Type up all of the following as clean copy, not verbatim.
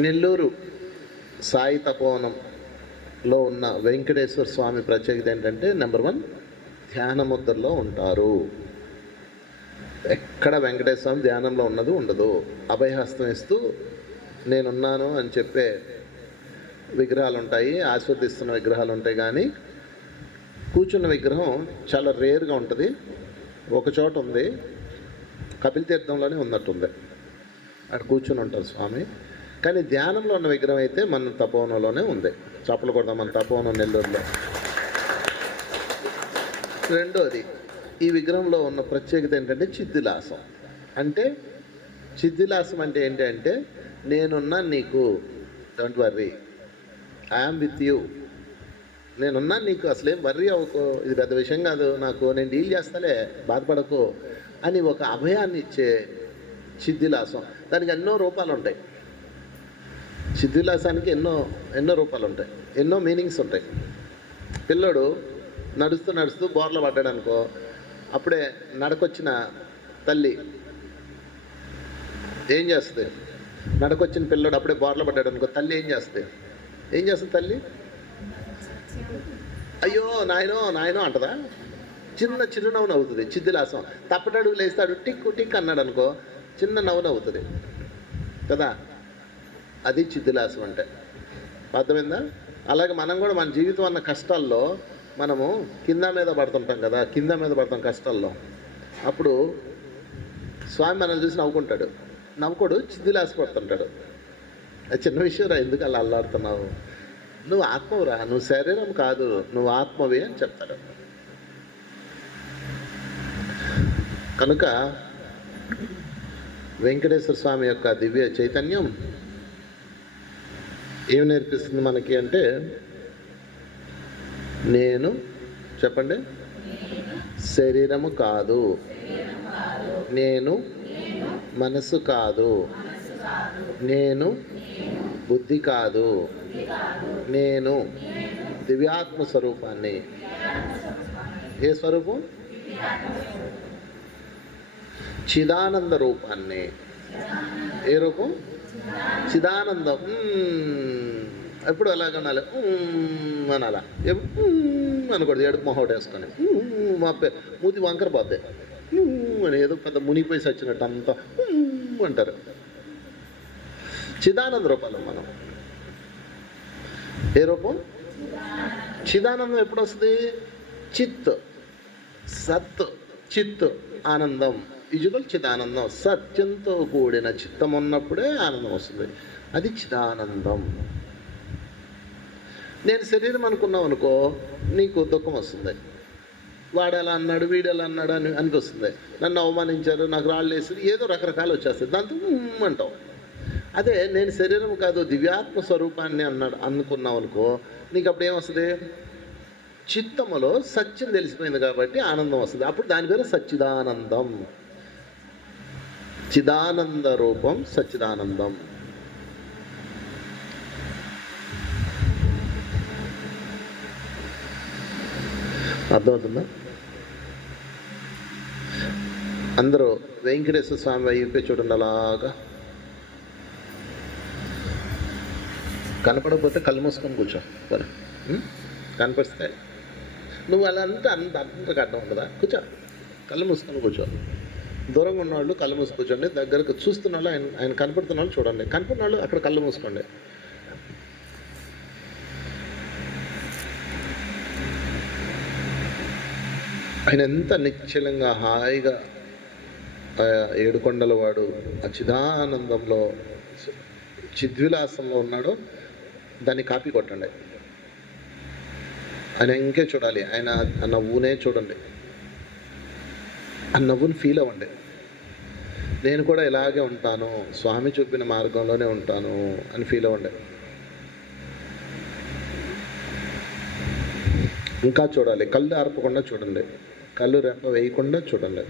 నెల్లూరు సాయి తపోవనంలో ఉన్న వెంకటేశ్వర స్వామి ప్రత్యేకత ఏంటంటే నెంబర్ 1 ధ్యాన ముద్రలో ఉంటారు. ఎక్కడ వెంకటేశ్వర స్వామి ధ్యానంలో ఉండదు. అభయహస్తం ఇస్తూ నేనున్నాను అని చెప్పే విగ్రహాలు ఉంటాయి, ఆస్వాదిస్తున్న విగ్రహాలు ఉంటాయి. కానీ కూర్చున్న విగ్రహం చాలా రేర్గా ఉంటుంది. ఒక చోట ఉంది, కపిల తీర్థంలోనే ఉన్నట్టుంది, అక్కడ కూర్చుని ఉంటారు స్వామి. కానీ ధ్యానంలో ఉన్న విగ్రహం అయితే మన తపోవనంలోనే ఉంది. చప్పలు కొడదాం, మన తపోవనం నెల్లూరులో. రెండోది, ఈ విగ్రహంలో ఉన్న ప్రత్యేకత ఏంటంటే చిద్విలాసం. అంటే చిద్విలాసం అంటే ఏంటంటే నేనున్నా నీకు, don't worry, I am with you, నేనున్నా నీకు, అసలేం వర్రీ అవ్వకు, ఇది పెద్ద విషయం కాదు నాకు, నేను డీల్ చేస్తాలే, బాధపడకు అని ఒక అభయాన్ని ఇచ్చే చిద్విలాసం. దానికి ఎన్నో రూపాలు ఉంటాయి. చిద్విలాసానికి ఎన్నో రూపాలు ఉంటాయి, ఎన్నో మీనింగ్స్ ఉంటాయి. పిల్లడు నడుస్తూ బోర్ల పడ్డాడు అనుకో, అప్పుడే నడకొచ్చిన తల్లి ఏం చేస్తుంది? నడకొచ్చిన పిల్లడు అప్పుడే బోర్ల పడ్డాడు అనుకో, తల్లి ఏం చేస్తుంది తల్లి? అయ్యో నాయనో అంటదా? చిన్న నవ్వు నవ్వుతుంది. చిద్విలాసం. తప్పటడుగు లేస్తాడు, టిక్ అన్నాడు అనుకో, చిన్న నవ్వు నవ్వుతుంది కదా. అది చిద్విలాసం అంటే. అర్థమైందా? అలాగే మనం కూడా మన జీవితం అన్న కష్టాల్లో మనము కింద మీద పడుతుంటాం కదా, కష్టాల్లో. అప్పుడు స్వామి మనల్ని చూసి నవ్వుకోడు, చిద్విలాసపడుతుంటాడు. అది చిన్న విషయం రా, ఎందుకు అలా అల్లాడుతున్నావు, నువ్వు ఆత్మవురా, నువ్వు శరీరం కాదు, నువ్వు ఆత్మవి అని చెప్తాడు. కనుక వెంకటేశ్వర స్వామి యొక్క దివ్య చైతన్యం ఏం నేర్పిస్తుంది మనకి అంటే, నేను చెప్పండి, శరీరము కాదు, నేను మనసు కాదు, నేను బుద్ధి కాదు, నేను దివ్యాత్మ స్వరూపాన్ని. ఏ స్వరూపం? చిదానంద రూపాన్ని. ఏ రూపం? చిదానందం. ఎప్పుడు ఎలాగనాలి? అనాలా? అనకూడదు, ఏడుపు మొహోట వేసుకొని మూతి వంకర పోతే అని ఏదో పెద్ద మునిగిపోయి సచ్చినట్టు అంతా అంటారు. చిదానంద రూపాలు మనం. ఏ రూపం? చిదానందం ఎప్పుడు వస్తుంది? సత్ చిత్ ఆనందం ఈజ్వల్ చిదానందం. సత్యంతో కూడిన చిత్తం ఉన్నప్పుడే ఆనందం వస్తుంది. అది చిదానందం. నేను శరీరం అనుకున్నావు అనుకో, నీకు దుఃఖం వస్తుంది. వాడు ఎలా అన్నాడు, వీడు ఎలా అన్నాడు అని అనిపిస్తుంది. నన్ను అవమానించారు, నాకు రాళ్ళు వేసి, ఏదో రకరకాలు వచ్చేస్తాయి, దాంతో అంటావు. అదే నేను శరీరం కాదు దివ్యాత్మ స్వరూపాన్ని అనుకున్నావు అనుకో, నీకు అప్పుడు ఏమొస్తుంది? చిత్తములో సత్యం తెలిసిపోయింది కాబట్టి ఆనందం వస్తుంది. అప్పుడు దాని పేరు సచ్చిదానందం. చిదానంద రూపం సచ్చిదానందం. అర్థమవుతుందా? అందరూ వెంకటేశ్వర స్వామి వైపే చూడండి. అలాగా కనపడకపోతే కళ్ళు మూసుకొని కూర్చో. సరే, కనిపిస్తాయి. నువ్వు అలా అంటే అంత అర్థం ఉండదా? కూర్చో, కళ్ళు మూసుకొని కూర్చో. దూరంగా ఉన్నవాళ్ళు కళ్ళు మూసి కూర్చోండి. దగ్గరకు చూస్తున్న వాళ్ళు ఆయన కనపడుతున్న వాళ్ళు చూడండి. కనపడిన వాళ్ళు అక్కడ కళ్ళు మూసుకోండి. ఆయన ఎంత నిశ్చలంగా హాయిగా ఏడుకొండల వాడు ఆ చిదానందంలో చిద్విలాసంలో ఉన్నాడో దాన్ని కాపీ కొట్టండి. ఆయన ఇంకే చూడాలి, ఆయన ఆ నవ్వునే చూడండి, ఆ నవ్వుని ఫీల్ అవ్వండి. నేను కూడా ఇలాగే ఉంటాను, స్వామి చూపిన మార్గంలోనే ఉంటాను అని ఫీల్ అవ్వండి. ఇంకా చూడాలి, కళ్ళు ఆర్పకుండా చూడండి, కళ్ళు రెప్ప వేయకుండా చూడండి.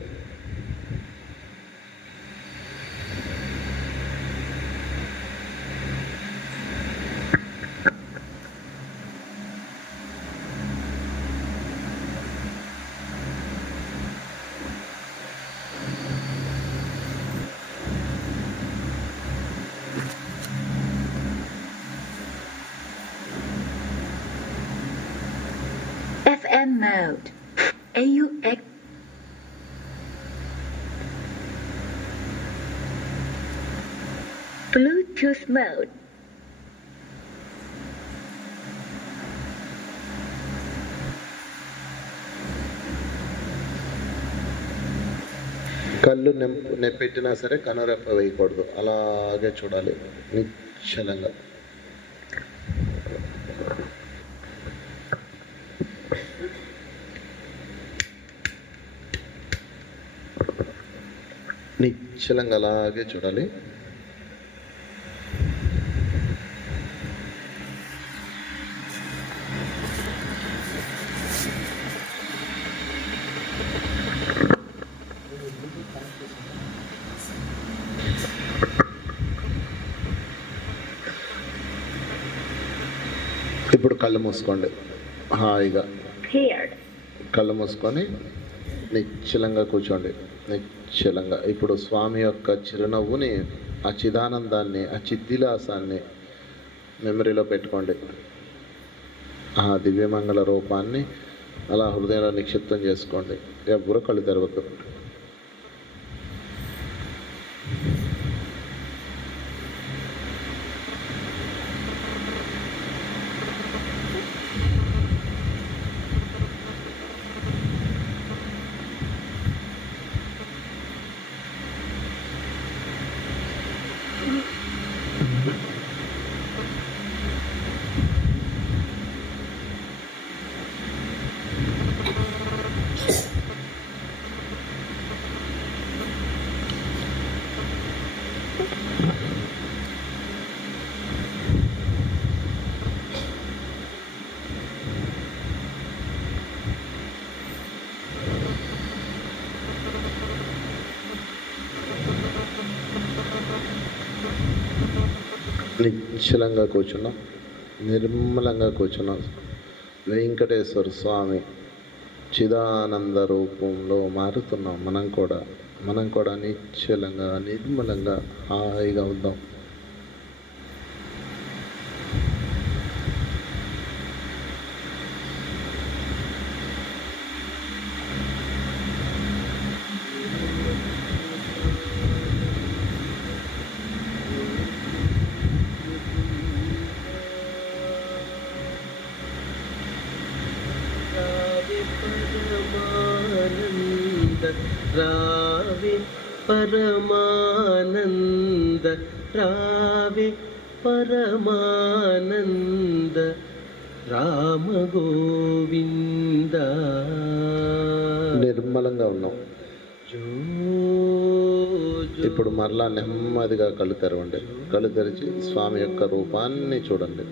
FM mode. AUX. Bluetooth mode. కళ్ళు నెప్పెట్టినా సరే కనురెప్ప వేయకూడదు, అలాగే చూడాలి నిశ్చలంగా. నిశ్చలంగా అలాగే చూడాలి. ఇప్పుడు కళ్ళు మూసుకోండి, హాయిగా కళ్ళు మూసుకొని నిశ్చలంగా కూర్చోండి, నిశ్చలంగా. ఇప్పుడు స్వామి యొక్క చిరునవ్వుని, ఆ చిదానందాన్ని, ఆ చిద్దిలాసాన్ని మెమరీలో పెట్టుకోండి. ఆ దివ్యమంగళ రూపాన్ని అలా హృదయంలో నిక్షిప్తం చేసుకోండి. ఎవ్వరూ కళ్ళు తెరవద్దు. నిశ్చలంగా కూర్చున్నాం, నిర్మలంగా కూర్చున్నాం. వెంకటేశ్వర స్వామి చిదానంద రూపంలో మారుతున్నాం. మనం కూడా నిశ్చలంగా, నిర్మలంగా, హాయిగా ఉందాం. రావే పరమానంద, రావే పరమానంద, రామ గోవింద. నిర్మలంగా ఉన్నాం. ఇప్పుడు మరలా నెమ్మదిగా కళ్ళు తెరవండి. కళ్ళు తెరిచి స్వామి యొక్క రూపాన్ని చూడండి.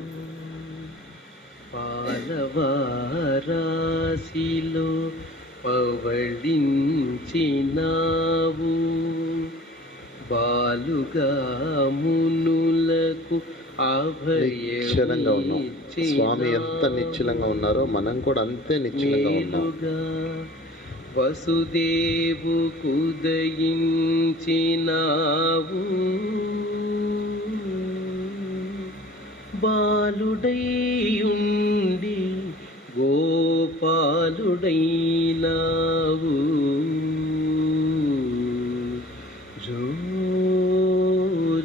పాలవారాశిలో పవళించినావు, బాలుగా మునులకు నిశ్చలంగా ఉన్నాం. స్వామి ఎంత నిశ్చలంగా ఉన్నారో మనం కూడా అంతే నిశ్చలంగా ఉన్నాం. వసుదేవు కుదయించినావు, బాలుడైయుండి గోపాలుడైనావు. జో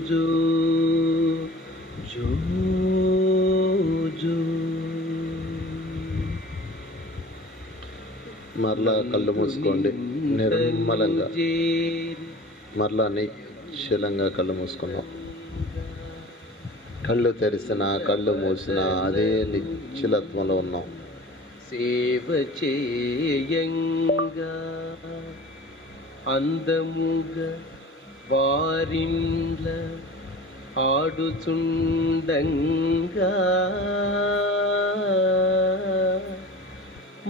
జో జో జో. మరలా కళ్ళు మూసుకోండి నిర్మలంగా. మరలా నిశ్చలంగా కళ్ళు మూసుకున్నాం. కళ్ళు తెరిసినా కళ్ళు మూసినా అదే నిశ్చలత్వంలో ఉన్నాం. సేవ చేయంగా అందముగా వారిండ్ల ఆడుచుండంగా,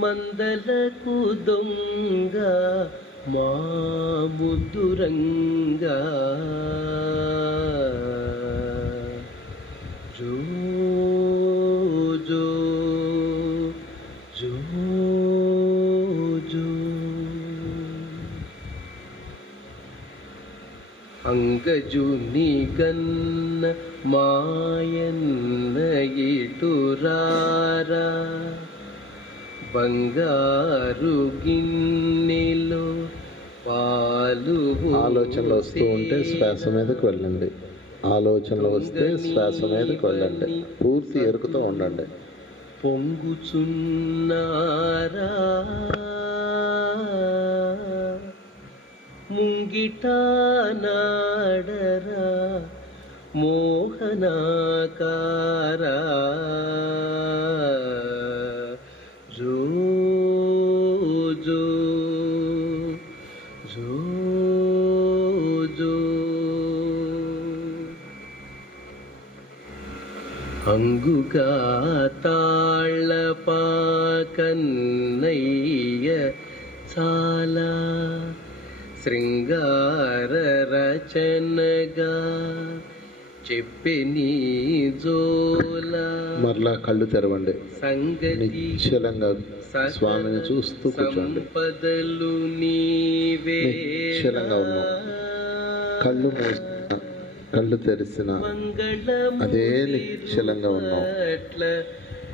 మందలకు దొంగ మా ముద్దురంగా. జో జో జో జో. అంగజుని గన్న మాయన్న ఇటురారా, బంగారు గిన్నెలో పాలు ఆలోచనలు వస్తూ ఉంటే శ్వాస మీదకి వెళ్ళండి. ఆలోచనలు వస్తే శ్వాస మీదకి వెళ్ళండి. పూర్తి ఎరుకుతూ ఉండండి. పొంగుచున్నారా ముంగిట నాడరా మోహనాకారా జో జో జో జో అంగుగా తాళపాకన్నయ్య చాలా శృంగార రచనగా చెప్పి నీ జోల మరలా కళ్ళు తెరవండి. సంగతి నిశ్చలంగా స్వామిని చూస్తూ కూర్చోండి. సంపదలు నీవే నిశ్చలంగా ఉన్నాం. కళ్ళు తెరిసిన అదే నిశ్చలంగా ఉన్నాం.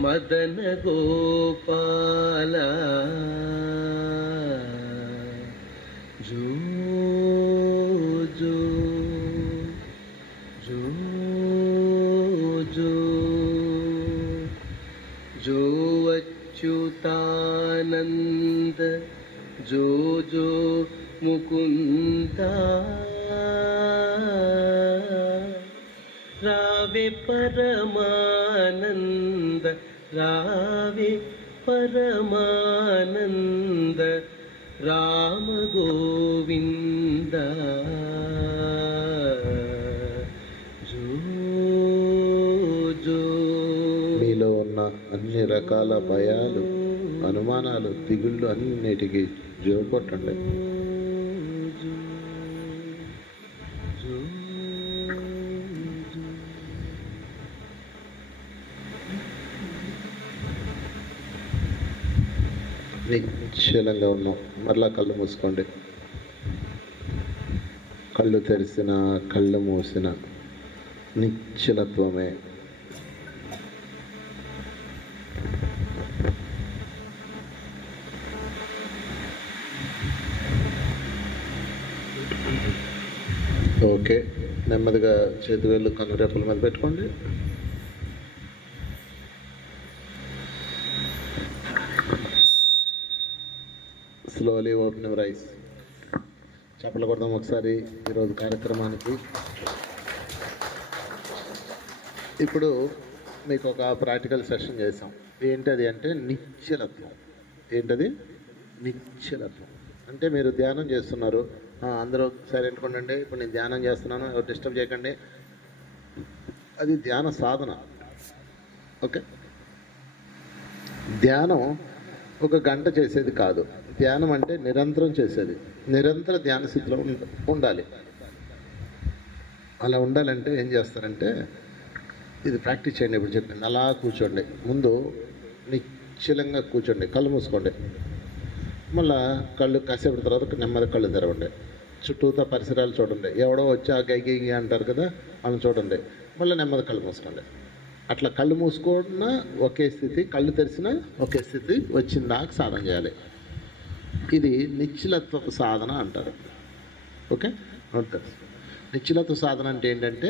మదన గోపాల జో జో జో జో జో అచ్యుతానంద జో జో ముకుంద రావే పరమానంద రావే పరమానంద రామ గోవింద జో జో. మీలో ఉన్న అన్ని రకాల భయాలు, అనుమానాలు, దిగుళ్ళు అన్నిటికీ జో కొట్టండి. నిశ్చలంగా ఉన్నాం. మరలా కళ్ళు మూసుకోండి. కళ్ళు తెరిసిన కళ్ళు మూసిన నిశ్చలత్వమే. ఓకే, నెమ్మదిగా చేతి వేళ్ళు కనురెప్పల మీద పెట్టుకోండి. Slowly open your eyes. చప్పట్లు కొడదాం ఒకసారి ఈరోజు కార్యక్రమానికి. ఇప్పుడు మీకు ఒక ప్రాక్టికల్ సెషన్ చేసాం. ఏంటది అంటే నిశ్చలత్వం. ఏంటది? నిశ్చలత్వం అంటే మీరు ధ్యానం చేస్తున్నారు. అందరూ సైలెంట్గా ఉండండి. ఇప్పుడు నేను ధ్యానం చేస్తున్నాను, డిస్టర్బ్ చేయకండి. అది ధ్యాన సాధన. ఓకే, ధ్యానం ఒక గంట చేసేది కాదు. ధ్యానం అంటే నిరంతరం చేసేది. నిరంతర ధ్యాన స్థితిలో ఉండాలి. అలా ఉండాలంటే ఏం చేస్తారంటే, ఇది ప్రాక్టీస్ చేయండి. ఇప్పుడు చెప్పండి, అలా కూర్చోండి. ముందు నిశ్చలంగా కూర్చోండి, కళ్ళు మూసుకోండి. మళ్ళా కళ్ళు కాసేపటి తర్వాత నెమ్మది కళ్ళు తెరవండి. చుట్టూతా పరిసరాలు చూడండి. ఎవడో వచ్చి ఆ గైగి అంటారు కదా, వాళ్ళని చూడండి. మళ్ళీ నెమ్మది కళ్ళు మూసుకోండి. అట్లా కళ్ళు మూసుకున్న ఒకే స్థితి, కళ్ళు తెరిచిన ఒకే స్థితి వచ్చిందాక సాధన చేయాలి. ఇది నిశ్చలత్వ సాధన అంటారు. ఓకే, నిశ్చలత్వ సాధన అంటే ఏంటంటే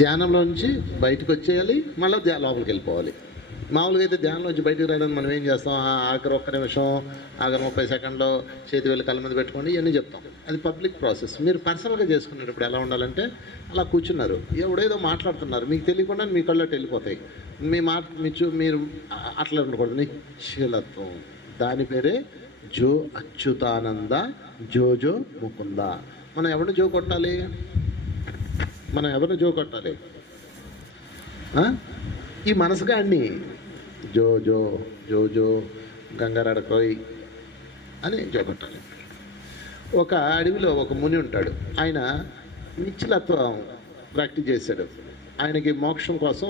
ధ్యానంలో నుంచి బయటకు వచ్చేయాలి, మళ్ళీ లోపలికి వెళ్ళిపోవాలి. మామూలుగా అయితే ధ్యానంలోంచి బయటకు రావడానికి మనం ఏం చేస్తాం, ఆఖరి 1 నిమిషం, ఆఖరి 30 సెకండ్లో చేతి వెళ్ళి కళ్ళ మీద పెట్టుకోండి, ఇవన్నీ చెప్తాం. అది పబ్లిక్ ప్రాసెస్. మీరు పర్సనల్గా చేసుకునేటప్పుడు ఎలా ఉండాలంటే, అలా కూర్చున్నారు, ఎవడేదో మాట్లాడుతున్నారు, మీకు తెలియకుండా మీ కళ్ళకి వెళ్ళిపోతాయి. మీ మాట మీరు అట్లా ఉండకూడదు. నిశ్చలత్వం, దాని పేరే జో అచ్యుతానంద జో జో ముకుంద. మనం ఎవరిని జో కొట్టాలి? మనం ఎవరిని జో కొట్టాలి? ఈ మనసుగా అన్ని జో జో జో జో గంగారడకోయ్ అని జో కొట్టాలి. ఒక అడవిలో ఒక ముని ఉంటాడు. ఆయన నిశ్చలత్వం ప్రాక్టీస్ చేశాడు. ఆయనకి మోక్షం కోసం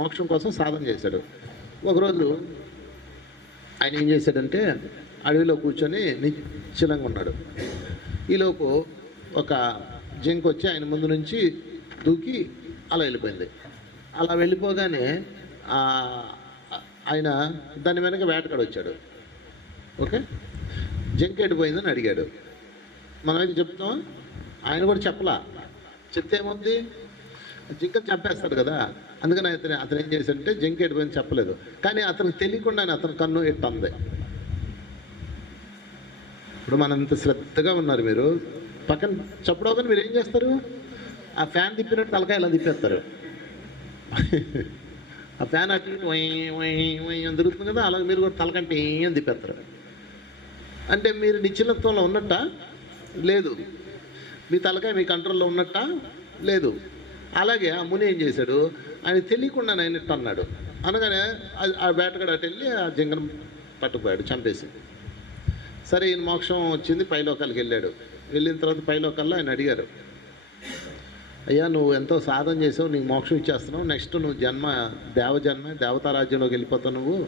మోక్షం కోసం సాధన చేశాడు. ఒకరోజు ఆయన ఏం చేశాడంటే, అడవిలో కూర్చొని నిశ్చలంగా ఉన్నాడు. ఈలోపు ఒక జింక వచ్చి ఆయన ముందు నుంచి దూకి అలా వెళ్ళిపోయింది. అలా వెళ్ళిపోగానే ఆ, ఆయన దాని వెనక వేటగాడు వచ్చాడు. ఓకే, జింక ఎడిపోయిందని అడిగాడు. మనమైతే చెప్తామా? ఆయన కూడా చెప్పలా. చెప్తే ఏముంది, జింకను చంపేస్తాడు కదా. అందుకని అతను ఏం చేశాడంటే జింక ఎడిపోయింది చెప్పలేదు. కానీ అతనికి తెలియకుండానే అతని కన్ను ఎట్టుంది. ఇప్పుడు మనం ఇంత శ్రద్ధగా ఉన్నారు, మీరు పక్కన చెప్పడం మీరు ఏం చేస్తారు? ఆ ఫ్యాన్ తిప్పినట్టు తలకాయ ఇలా తిప్పేస్తారు. ఆ ఫ్యాన్ అటు ఇటు అని తిరుగుతుంది కదా, అలాగే మీరు కూడా తలకంటే ఏం తిప్పేస్తారు. అంటే మీరు నిశ్చలత్వంలో ఉన్నట్ట లేదు, మీ తలకాయ మీ కంట్రోల్లో ఉన్నట్ట లేదు. అలాగే ఆ ముని ఏం చేశాడు, ఆయన తెలియకుండా అయినట్టు అన్నాడు. అనగానే ఆ వేటగాడు అటు వెళ్ళి ఆ జింకను పట్టుకుపోయాడు, చంపేసి. సరే, ఈయన మోక్షం వచ్చింది, పైలోకాలకి వెళ్ళాడు. వెళ్ళిన తర్వాత పైలోకాల్లో ఆయన అడిగారు, అయ్యా నువ్వు ఎంతో సాధన చేసావు, నీకు మోక్షం ఇచ్చేస్తున్నావు, నెక్స్ట్ నువ్వు దేవతా రాజ్యంలోకి వెళ్ళిపోతావు నువ్వు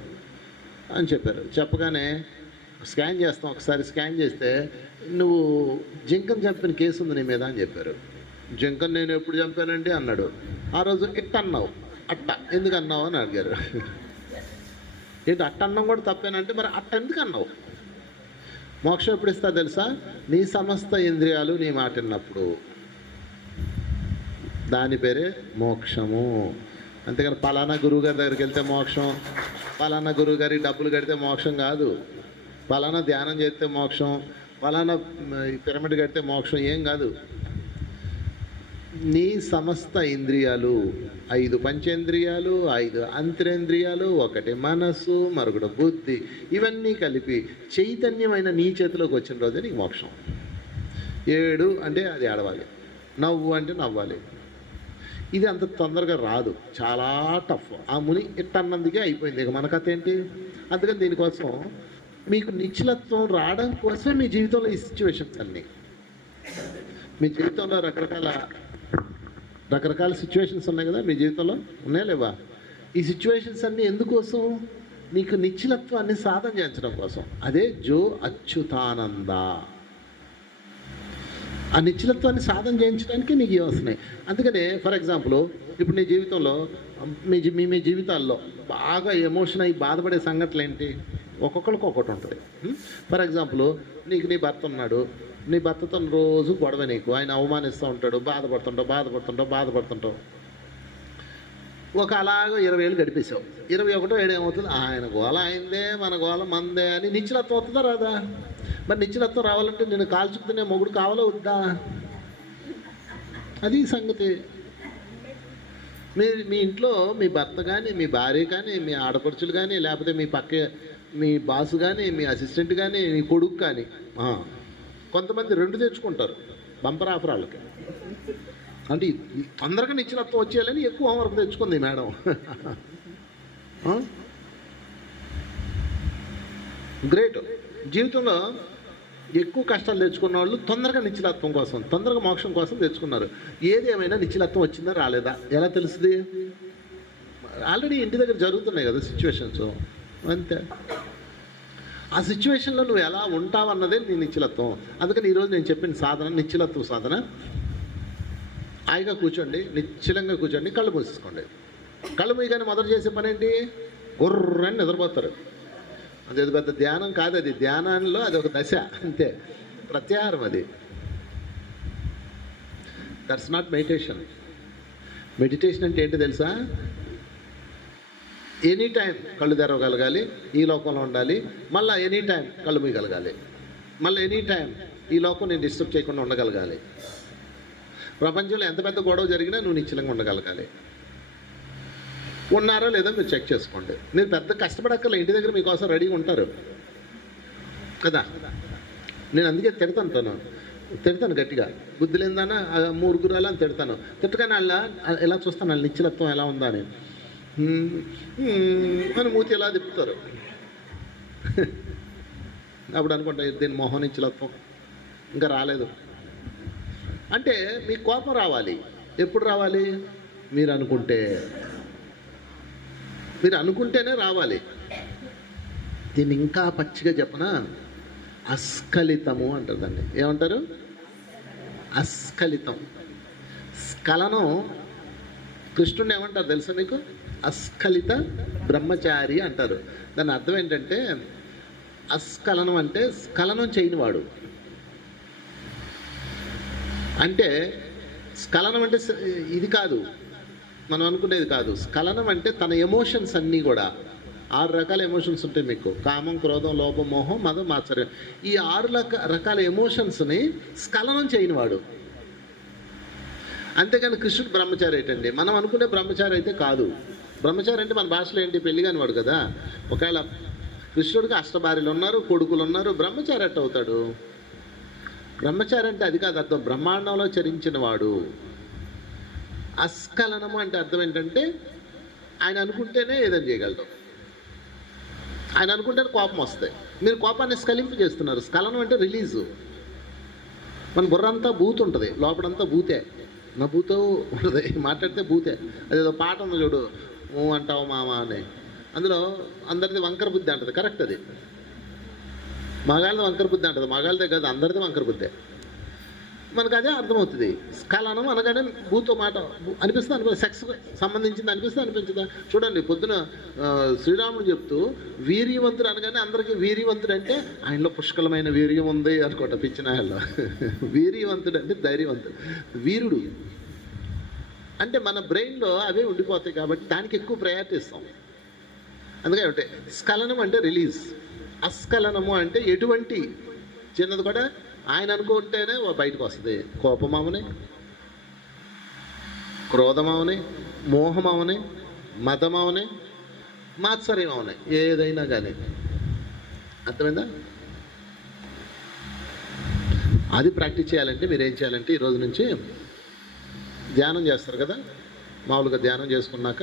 అని చెప్పారు. చెప్పగానే స్కాన్ చేస్తాం, ఒకసారి స్కాన్ చేస్తే నువ్వు జింకను చంపిన కేసు ఉంది నీ మీద అని చెప్పారు. జింకను నేను ఎప్పుడు చంపానండి అన్నాడు. ఆ రోజు ఇట్ట అన్నావు, అట్ట ఎందుకు అన్నావు అని అడిగారు. ఏంటి అట్ట అన్నం కూడా తప్పేనంటే, మరి అట్ట ఎందుకు అన్నావు? మోక్షం ఎప్పుడు ఇస్తా తెలుసా? నీ సమస్త ఇంద్రియాలు నీ మాట విన్నప్పుడు. దాని పేరే మోక్షము. అంతేకాని పలానా గురువుగారి దగ్గరికి వెళ్తే మోక్షం, పలానా గురువుగారికి డబ్బులు కడితే మోక్షం కాదు, పలానా ధ్యానం చేస్తే మోక్షం, పలానా పిరమిడ్ కడితే మోక్షం ఏం కాదు. నీ సమస్త ఇంద్రియాలు, 5 పంచేంద్రియాలు, 5 అంతరేంద్రియాలు, 1 మనస్సు, మరొకటి బుద్ధి, ఇవన్నీ కలిపి చైతన్యమైన నీ చేతిలోకి వచ్చిన రోజే నీకు మోక్షం. 7 అంటే అది ఏడవాలి, నవ్వు అంటే నవ్వాలి. ఇది అంత తొందరగా రాదు, చాలా టఫ్. ఆ ముని ఇట్టన్నందుకే అయిపోయింది. ఇక మన కథ ఏంటి? అందుకని దీనికోసం మీకు నిశ్చలత్వం రావడం కోసమే మీ జీవితంలో ఈ సిచ్యువేషన్స్ అన్నీ. మీ జీవితంలో రకరకాల సిచ్యువేషన్స్ ఉన్నాయి కదా, మీ జీవితంలో ఉన్నాయా లేవా? ఈ సిచ్యువేషన్స్ అన్నీ ఎందుకోసం? నీకు నిశ్చలత్వాన్ని సాధన చేయించడం కోసం. అదే జో అచ్యుతానంద. ఆ నిశ్చలత్వాన్ని సాధన చేయించడానికి నీకు ఇవి వస్తున్నాయి. అందుకనే ఫర్ ఎగ్జాంపుల్, ఇప్పుడు నీ జీవితంలో మీ జీవితాల్లో బాగా ఎమోషన్ అయ్యి బాధపడే సంఘటనలు ఏంటి? ఒక్కొక్కరికి ఒక్కొక్కటి ఉంటుంది. ఫర్ ఎగ్జాంపుల్, నీ భర్త ఉన్నాడు, నీ భర్తతో రోజు గొడవ, నీకు ఆయన అవమానిస్తూ ఉంటాడు, బాధపడుతుంటావు. ఒక అలాగో 20 ఏళ్ళు గడిపేశావు. 21 ఏడు ఏమవుతుంది? ఆయన గోల అయిందే, మన గోల మందే అని నిశ్చలత్వం అవుతుందా రాదా? మరి నిశ్చలత్వం రావాలంటే నేను కాల్చుకునే మొగుడు కావాలో వద్దా? అది సంగతి. మీ ఇంట్లో మీ భర్త కానీ, మీ భార్య కానీ, మీ ఆడపడుచులు కానీ, లేకపోతే మీ బాసు కానీ, మీ అసిస్టెంట్ కానీ, మీ కొడుకు కానీ, కొంతమంది 2 తెచ్చుకుంటారు బంపర్ ఆఫర్ వాళ్ళకి. అంటే తొందరగా నిశ్చలత్వం వచ్చేయాలని ఎక్కువ హోంవర్క్ తెచ్చుకుంది మేడం. గ్రేట్. జీవితంలో ఎక్కువ కష్టాలు తెచ్చుకున్న వాళ్ళు తొందరగా నిశ్చలత్వం కోసం, తొందరగా మోక్షం కోసం తెచ్చుకున్నారు. ఏది ఏమైనా నిశ్చలత్వం వచ్చిందా రాలేదా ఎలా తెలుస్తుంది? ఆల్రెడీ ఇంటి దగ్గర జరుగుతున్నాయి కదా సిచ్యువేషన్స్, అంతే. ఆ సిచ్యువేషన్లో నువ్వు ఎలా ఉంటావన్నదే నీ నిశ్చలత్వం. అందుకని ఈరోజు నేను చెప్పిన సాధన నిశ్చలత్వ సాధన. హాయిగా కూర్చోండి, నిశ్చలంగా కూర్చోండి, కళ్ళు మూసేసుకోండి. కళ్ళు మూయగానే మొదలు చేసే పని ఏంటి? గుర్రని నిద్రపోతారు. అది పెద్ద ధ్యానం కాదు, అది ధ్యానంలో అది ఒక దశ అంతే, ప్రత్యాహారం. అది దట్స్ నాట్ మెడిటేషన్. మెడిటేషన్ అంటే ఏంటో తెలుసా? ఎనీ టైం కళ్ళు తెరవగలగాలి, ఈ లోకంలో ఉండాలి, మళ్ళీ ఎనీ టైం కళ్ళు మూయగలగాలి, మళ్ళీ ఎనీ టైం ఈ లోకం నేను డిస్టర్బ్ చేయకుండా ఉండగలగాలి. ప్రపంచంలో ఎంత పెద్ద గొడవ జరిగినా నువ్వు నిశ్చలంగా ఉండగలగాలి. ఉన్నారో లేదో మీరు చెక్ చేసుకోండి. మీరు పెద్ద కష్టపడక్కర్లే, ఇంటి దగ్గర మీకోసం రెడీగా ఉంటారు కదా. నేను అందుకే తిడతాను గట్టిగా, బుద్ధి లేదన్నా 3 గురాలు అని తిడతాను. తిట్టగానే ఎలా చూస్తాను, వాళ్ళ నిశ్చలత్వం ఎలా ఉందా అని మూతి ఎలా తిప్పుతారు. అప్పుడు అనుకుంటా దీని మొహం నిశ్చలత్వం ఇంకా రాలేదు. అంటే మీ కోపం రావాలి. ఎప్పుడు రావాలి? మీరు అనుకుంటేనే రావాలి. దీన్ని ఇంకా పచ్చిగా చెప్పనా, అస్ఖలితము అంటారు దాన్ని. ఏమంటారు? అస్ఖలితం. స్ఖలనం కృష్ణుడిని ఏమంటారు తెలుసా మీకు? అస్ఖలిత బ్రహ్మచారి అంటారు. దాని అర్థం ఏంటంటే అస్ఖలనం అంటే స్ఖలనం చేయనివాడు. అంటే స్ఖలనం అంటే ఇది కాదు, మనం అనుకునేది కాదు. స్ఖలనం అంటే తన ఎమోషన్స్ అన్నీ కూడా 6 రకాల ఎమోషన్స్ ఉంటాయి మీకు: కామం, క్రోధం, లోభం, మోహం, మదం, మాత్సర్యం. ఈ 6 రకాల ఎమోషన్స్ని స్ఖలనం చేయనివాడు. అంతేకాని కృష్ణుడు బ్రహ్మచారి ఏంటండి? మనం అనుకునే బ్రహ్మచారి అయితే కాదు. బ్రహ్మచారి అంటే మన భాషలో ఏంటి? పెళ్లి కాని వాడు కదా. ఒకవేళ కృష్ణుడికి అష్టభార్యలు ఉన్నారు, కొడుకులు ఉన్నారు, బ్రహ్మచారి ఎట్ట అవుతాడు? బ్రహ్మచారి అంటే అది కాదు అర్థం, బ్రహ్మాండంలో చరించిన వాడు. అస్ఖలనము అంటే అర్థం ఏంటంటే ఆయన అనుకుంటేనే ఏదని చేయగలడు. ఆయన అనుకుంటేనే కోపం వస్తాయి. మీరు కోపాన్ని స్ఖలింపు చేస్తున్నారు. స్ఖలనం అంటే రిలీజు. మన బుర్ర అంతా బూత్ ఉంటుంది, లోపలంతా బూతే. నా బూతో ఉంటుంది, మాట్లాడితే బూతే. అదేదో పాట ఉంది చూడు, ఓ అంటావు మామ అని. అందులో అందరిది వంకర బుద్ధి అంటది. కరెక్ట్, అది మగాళ్ళది వంకర బుద్ధి అంటది. మగాళ్ళదే కాదు, అందరిది వంకర బుద్ధే. మనకు అదే అర్థమవుతుంది. స్ఖలనం అనగానే భూతో మాట అనిపిస్తుంది, అనిపిస్తుంది. సెక్స్ సంబంధించింది అనిపిస్తుంది, అనిపించదా? చూడండి, పొద్దున శ్రీరాముడు చెప్తూ వీర్యవంతుడు అనగానే అందరికీ వీర్యవంతుడు అంటే ఆయనలో పుష్కలమైన వీర్యం ఉంది అనుకోట పిచ్చినాయల్లో. వీర్యవంతుడు అంటే ధైర్యవంతుడు, వీరుడు అంటే మన బ్రెయిన్లో అవే ఉండిపోతాయి కాబట్టి దానికి ఎక్కువ ప్రయారిటీ ఇస్తాం. అందుకే అంటే స్ఖలనం అంటే రిలీజ్, అస్ఖలనము అంటే ఎటువంటి చిన్నది కూడా ఆయన అనుకుంటేనే బయటకు వస్తుంది. కోపమవని, క్రోధమవని, మోహమవని, మదమవని, మాత్సర్యం అవని, ఏదైనా కానీ. అర్థమైందా? అది ప్రాక్టీస్ చేయాలంటే మీరు ఏం చేయాలంటే ఈరోజు నుంచి ధ్యానం చేస్తారు కదా, మామూలుగా ధ్యానం చేసుకున్నాక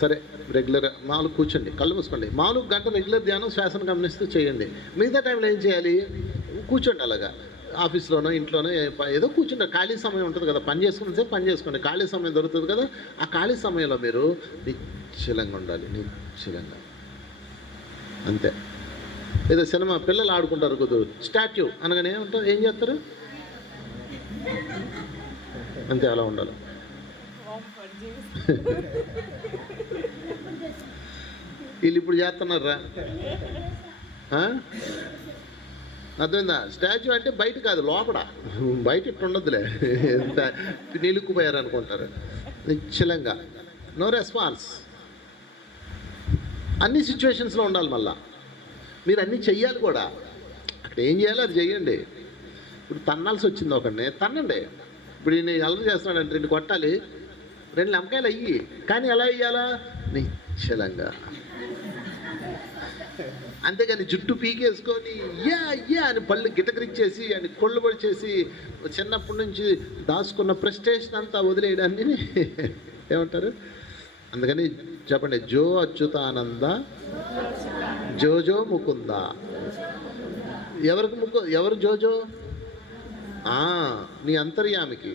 సరే రెగ్యులర్ మామూలు కూర్చోండి, కళ్ళు మూసుకోండి. మామూలు గంట రెగ్యులర్ ధ్యానం శ్వాసను గమనిస్తూ చేయండి. మిగతా టైంలో ఏం చేయాలి? కూర్చోండి. అలాగా ఆఫీస్లోనో ఇంట్లోనో ఏదో కూర్చుంటే ఖాళీ సమయం ఉంటుంది కదా, పని చేసుకునే సేపు పని చేసుకోండి. ఖాళీ సమయం దొరుకుతుంది కదా, ఆ ఖాళీ సమయంలో మీరు నిశ్చలంగా ఉండాలి. నిశ్చలంగా అంతే. ఏదో సినిమా పిల్లలు ఆడుకుంటారు కుదురు, స్టాట్యూ అనగానే ఏమంటారు, ఏం చేస్తారు? అంతే, అలా ఉండాలి. వీళ్ళు ఇప్పుడు చేస్తున్నారా? అర్థమైందా? స్టాచ్యూ అంటే బయట కాదు, లోపల. బయట ఇట్లా ఉండదులే, ఎంత నిలుక్కుపోయారు అనుకుంటారు. నిశ్చలంగా, నో రెస్పాన్స్. అన్ని సిచ్యువేషన్స్లో ఉండాలి. మళ్ళా మీరు అన్నీ చెయ్యాలి కూడా. అక్కడ ఏం చేయాలో అది చెయ్యండి. ఇప్పుడు తన్నాల్సి వచ్చింది ఒకడిని, తన్నండి. ఇప్పుడు ఈయన అల్లరి చేస్తున్నాడంటే 2 కొట్టాలి, 2 లెంకాయలు అయ్యి. కానీ ఎలా అయ్యాలా? నిశ్చలంగా. అంతేగాని జుట్టు పీకేసుకొని యా అని పళ్ళు గిటకరిచ్చేసి అని కొళ్ళు పడిచేసి చిన్నప్పటి నుంచి దాచుకున్న ప్రెస్టేషన్ అంతా వదిలేయడాన్ని ఏమంటారు? అందుకని చెప్పండి, జో అచ్యుతానంద జోజో ముకుంద. ఎవరికి ఎవరు జోజో? నీ అంతర్యామికి.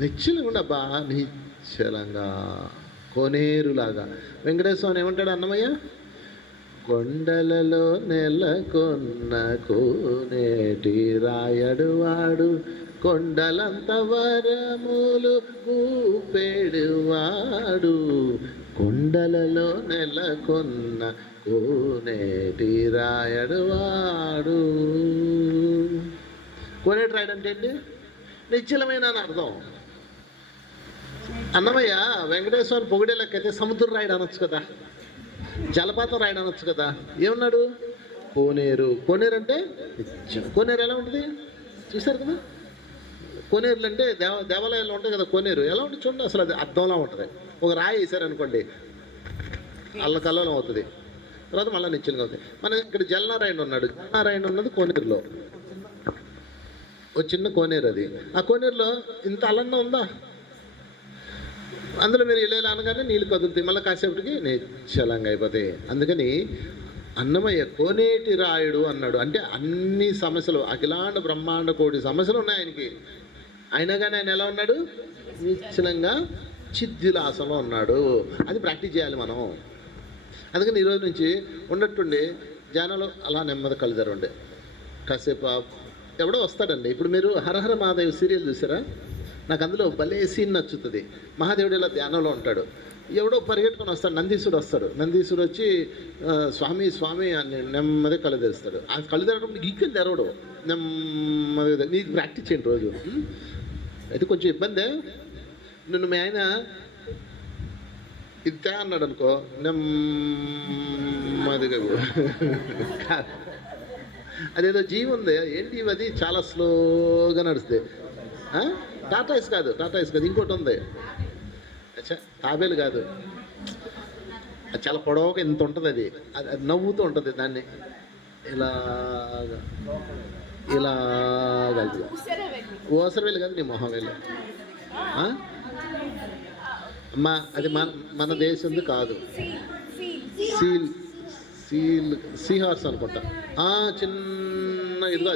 నిశ్చలంగా ఉండబ్బా, నిశ్చలంగా కోనేరులాగా. వెంకటేశ్వరం ఏమంటాడు అన్నమయ్య? కొండలలో నెలకొన్న కోనేటి రాయడు వాడు, కొండలంత వరములు ఊపేడువాడు. కొండలలో నెలకొన్న కోనేటి రాయడు వాడు. కోనేటి రాయడు అంటే ఏంటి? నిశ్చలమైన అని అర్థం. అన్నమయ్య వెంకటేశ్వర పొగిడే లెక్కైతే సముద్రం రాయడు అనొచ్చు కదా, జలపాతం రాయడం అనొచ్చు కదా. ఏమన్నాడు? కోనేరు. కోనేరు అంటే కోనేరు ఎలా ఉంటుంది చూసారు కదా. కోనేరులు అంటే దేవాలయాల్లో ఉంటాయి కదా. కోనేరు ఎలా ఉంటుంది చూడండి, అసలు అది అద్దంలా ఉంటుంది. ఒక రాయి వేసారనుకోండి, అల్లకల్లోలం అవుతుంది, తర్వాత మళ్ళీ నిశ్చలంగా అవుతుంది. మన ఇక్కడ జలనారాయణ ఉన్నాడు. జలనారాయణ ఉన్నది కోనేరులో, ఒక చిన్న కోనేరు. అది ఆ కోనేరులో ఇంత అలంగా ఉందా? అందులో మీరు ఇలా అనగానే నీళ్ళు కదులుతాయి, మళ్ళీ కాసేపటికి నిశ్చలంగా అయిపోతాయి. అందుకని అన్నమయ్య కోనేటి రాయుడు అన్నాడు. అంటే అన్ని సమస్యలు, అఖిలాండ బ్రహ్మాండ కోటి సమస్యలు ఉన్నాయి ఆయనకి. అయినా కానీ ఆయన ఎలా ఉన్నాడు? నిశ్చలంగా చిద్విలాసంలో ఉన్నాడు. అది ప్రాక్టీస్ చేయాలి మనం. అందుకని ఈరోజు నుంచి ఉన్నట్టుండి ధ్యానంలో అలా నెమ్మది కళ్ళు తెరవండి. కాసేపు ఎవడో వస్తాడండి. ఇప్పుడు మీరు హరహర మహాదేవ్ సీరియల్ చూసారా? నాకు అందులో భలే సీన్ నచ్చుతుంది. మహాదేవుడు ఇలా ధ్యానంలో ఉంటాడు, ఎవడో పరిగెట్టుకొని వస్తాడు, నందీశ్వరుడు వస్తాడు. నందీశ్వరుడు వచ్చి స్వామి స్వామి అని నెమ్మది కళ్ళు తెరుస్తాడు. ఆ కళ్ళు తెరవడం ఇంకేం తెరవడు, నెమ్మది. నీకు ప్రాక్టీస్ చేయండి రోజు. అయితే కొంచెం ఇబ్బందే. నిన్ను మీ ఆయన ఇది అన్నాడు అనుకో, నెమ్మదిగా అదేదో జీవి ఉంది ఏంటి అది చాలా స్లోగా నడుస్తుంది. టాటాయిస్ కాదు ఇంకోటి ఉంది, తాబేలు కాదు, అది చాలా పొడవుగా ఇంత ఉంటుంది. అది అది నవ్వుతూ ఉంటుంది, దాన్ని ఇలాగా ఓసరవేలు కాదు, నీ మొహం వెళ్ళి. అమ్మా అది మన దేశంది కాదు, సీ హార్స్ అనుకుంటా. చిన్న ఇదిగో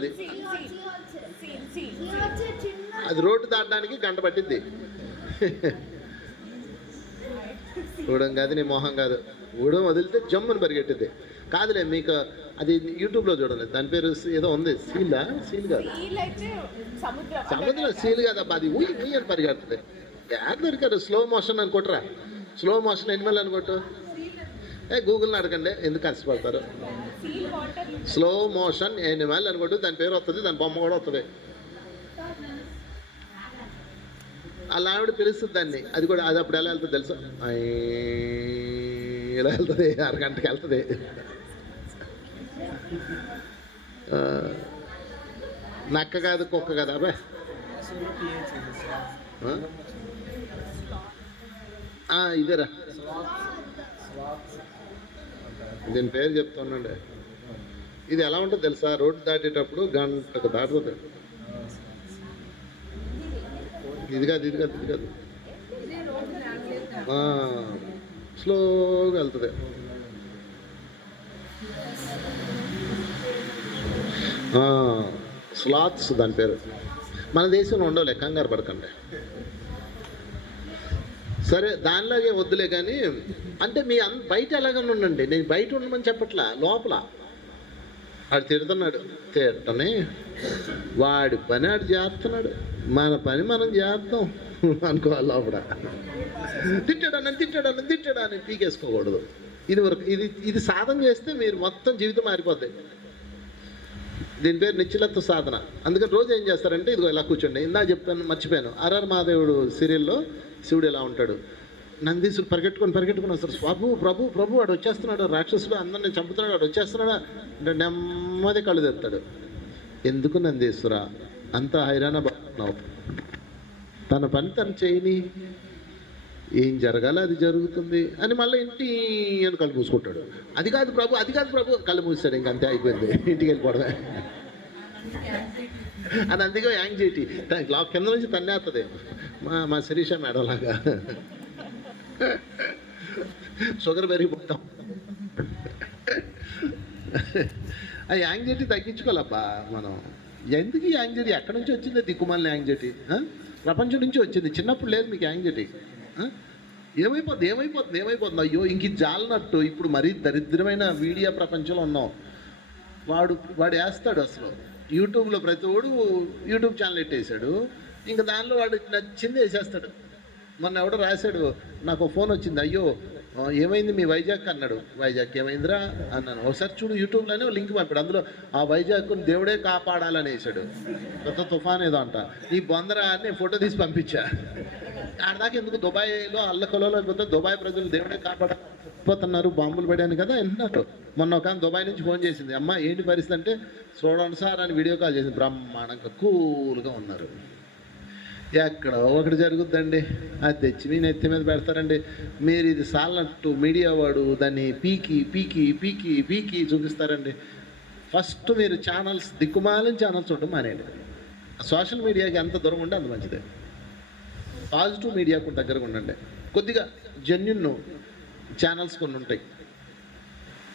అది రోడ్డు దాటడానికి గంట పట్టింది. ఊడం కాదు, నీ మొహం కాదు. ఊడం వదిలితే జమ్ముని పరిగెట్టింది. కాదులే, మీకు అది యూట్యూబ్లో చూడండి, దాని పేరు ఏదో ఉంది, సీల్ కాదు, సముద్రం సీల్ కాదు అబ్బా, అది ఉయ్యి అని పరిగెడుతుంది. యాడ్ దొరికారు స్లో మోషన్ అనుకుంటారా, స్లో మోషన్ ఎనిమల్ అనుకోట్టు. గూగుల్ని అడగండి, ఎందుకు కష్టపడతారు. స్లో మోషన్ ఎనిమల్ అనుకోట్టు, దాని పేరు వస్తుంది, దాని బొమ్మ కూడా వస్తుంది. అలా ఆవిడ పిలుస్తుంది దాన్ని. అది కూడా అది అప్పుడు ఎలా వెళ్తుంది తెలుసా, ఇలా వెళ్తుంది, అరగంటకి వెళ్తుంది. నక్క కాదు, కుక్క కాదు అబ్బాయి. ఇదేరా, దీని పేరు చెప్తానండి. ఇది ఎలా ఉంటుంది తెలుసా, రోడ్డు దాటేటప్పుడు గంటకు దాటుతుంది. ఇది కాదు స్లోగా వెళ్తుంది. స్లాత్స్ దాని పేరు. మన దేశంలో ఉండవులే, కంగారు పడకండి. సరే, దానిలాగే వద్దులే. కానీ అంటే మీ బయట ఎలాగని ఉండండి, నేను బయట ఉండమని చెప్పట్లా, లోపల వాడు తిడుతున్నాడు, తిట్టని వాడి పని ఆడు చేస్తున్నాడు, మన పని మనం చేద్దాం అనుకోవాలి. లోపల తిట్టాడని పీకేసుకోకూడదు. ఇది సాధన చేస్తే మీరు మొత్తం జీవితం మారిపోద్ది. దీని పేరు నిశ్చలత్వ సాధన. అందుకని రోజు ఏం చేస్తారంటే, ఇదిగో ఇలా కూర్చోండి. ఇందా చెప్పాను, మర్చిపోయాను. ఆర్ఆర్ మహాదేవుడు సీరియల్లో శివుడు ఎలా ఉంటాడు, నందీశ్వరుడు పరిగెట్టుకొని వస్తారు. ప్రభు వాడు వచ్చేస్తున్నాడు, రాక్షసుడు అందరిని చంపుతున్నాడు, వాడు వచ్చేస్తున్నాడు అంటే నెమ్మది కళ్ళు తెస్తాడు. ఎందుకు నందీశ్వర అంత హైరాణ పడుతున్నావు, తన పని తను చేయని, ఏం జరగాలో అది జరుగుతుంది అని మళ్ళీ ఇంటి అని కళ్ళు మూసుకుంటాడు. అది కాదు ప్రభు కళ్ళు మూసాడు, ఇంకంతే అయిపోయింది, ఇంటికి వెళ్ళిపోవడమే అని. అందుకే యాంగ్జైటీ కింద నుంచి తన్నేస్తుంది. మా శిరీష మేడం లాగా షుగర్ పెరిగిపోతాం. ఆ యాంగ్జైటీ తగ్గించుకోవాలబ్బా మనం. ఎందుకు ఈ యాంగ్జైటీ ఎక్కడి నుంచి వచ్చింది? దిక్కుమాలిన యాంగ్జైటీ ప్రపంచం నుంచి వచ్చింది. చిన్నప్పుడు లేదు మీకు యాంగ్జైటీ. ఏమైపోద్ది అయ్యో ఇంక జాలనట్టు. ఇప్పుడు మరీ దరిద్రమైన మీడియా ప్రపంచంలో ఉన్నాం. వాడు వేస్తాడు అసలు యూట్యూబ్లో, ప్రతి వాడు యూట్యూబ్ ఛానల్ పెట్టేశాడు, ఇంకా దానిలో వాడికి నచ్చింది వేసేస్తాడు. మొన్న ఎవడో రాశాడు, నాకు ఫోన్ వచ్చింది, అయ్యో ఏమైంది మీ వైజాగ్ అన్నాడు. వైజాగ్ ఏమైందిరా అన్నాను. ఒకసారి చూడు యూట్యూబ్లోనే లింక్ పంపాడు, అందులో ఆ వైజాగ్ని దేవుడే కాపాడాలని వేసాడు. కొత్త తుఫాన్ ఏదో అంట. ఈ బొందరా అని ఫోటో తీసి పంపించా. ఆడదాకా ఎందుకు, దుబాయ్లో అల్లకొలలో అయిపోతే దుబాయ్ ప్రజలు దేవుడే కాపాడపోతున్నారు, బాంబులు పడాను కదా అన్నారు. మొన్న ఒక దుబాయ్ నుంచి ఫోన్ చేసింది, అమ్మ ఏంటి పరిస్థితి అంటే, చూడండి సార్ అని వీడియో కాల్ చేసింది. బ్రహ్మాండంగా కూల్గా ఉన్నారు. ఎక్కడో ఒకటి జరుగుద్దండి, అది తెచ్చి మీ నెత్తి మీద పెడతారండి. మీరు ఇది సాలనట్టు మీడియా వాడు దాన్ని పీకి చూపిస్తారండి. ఫస్ట్ మీరు ఛానల్స్, దిక్కుమాలిన ఛానల్స్ ఉండడం మానేయండి. సోషల్ మీడియాకి ఎంత దూరం ఉంటే అంత మంచిదే. పాజిటివ్ మీడియాకు దగ్గరగా ఉండండి. కొద్దిగా జెన్యున్ ఛానల్స్ కొన్ని ఉంటాయి,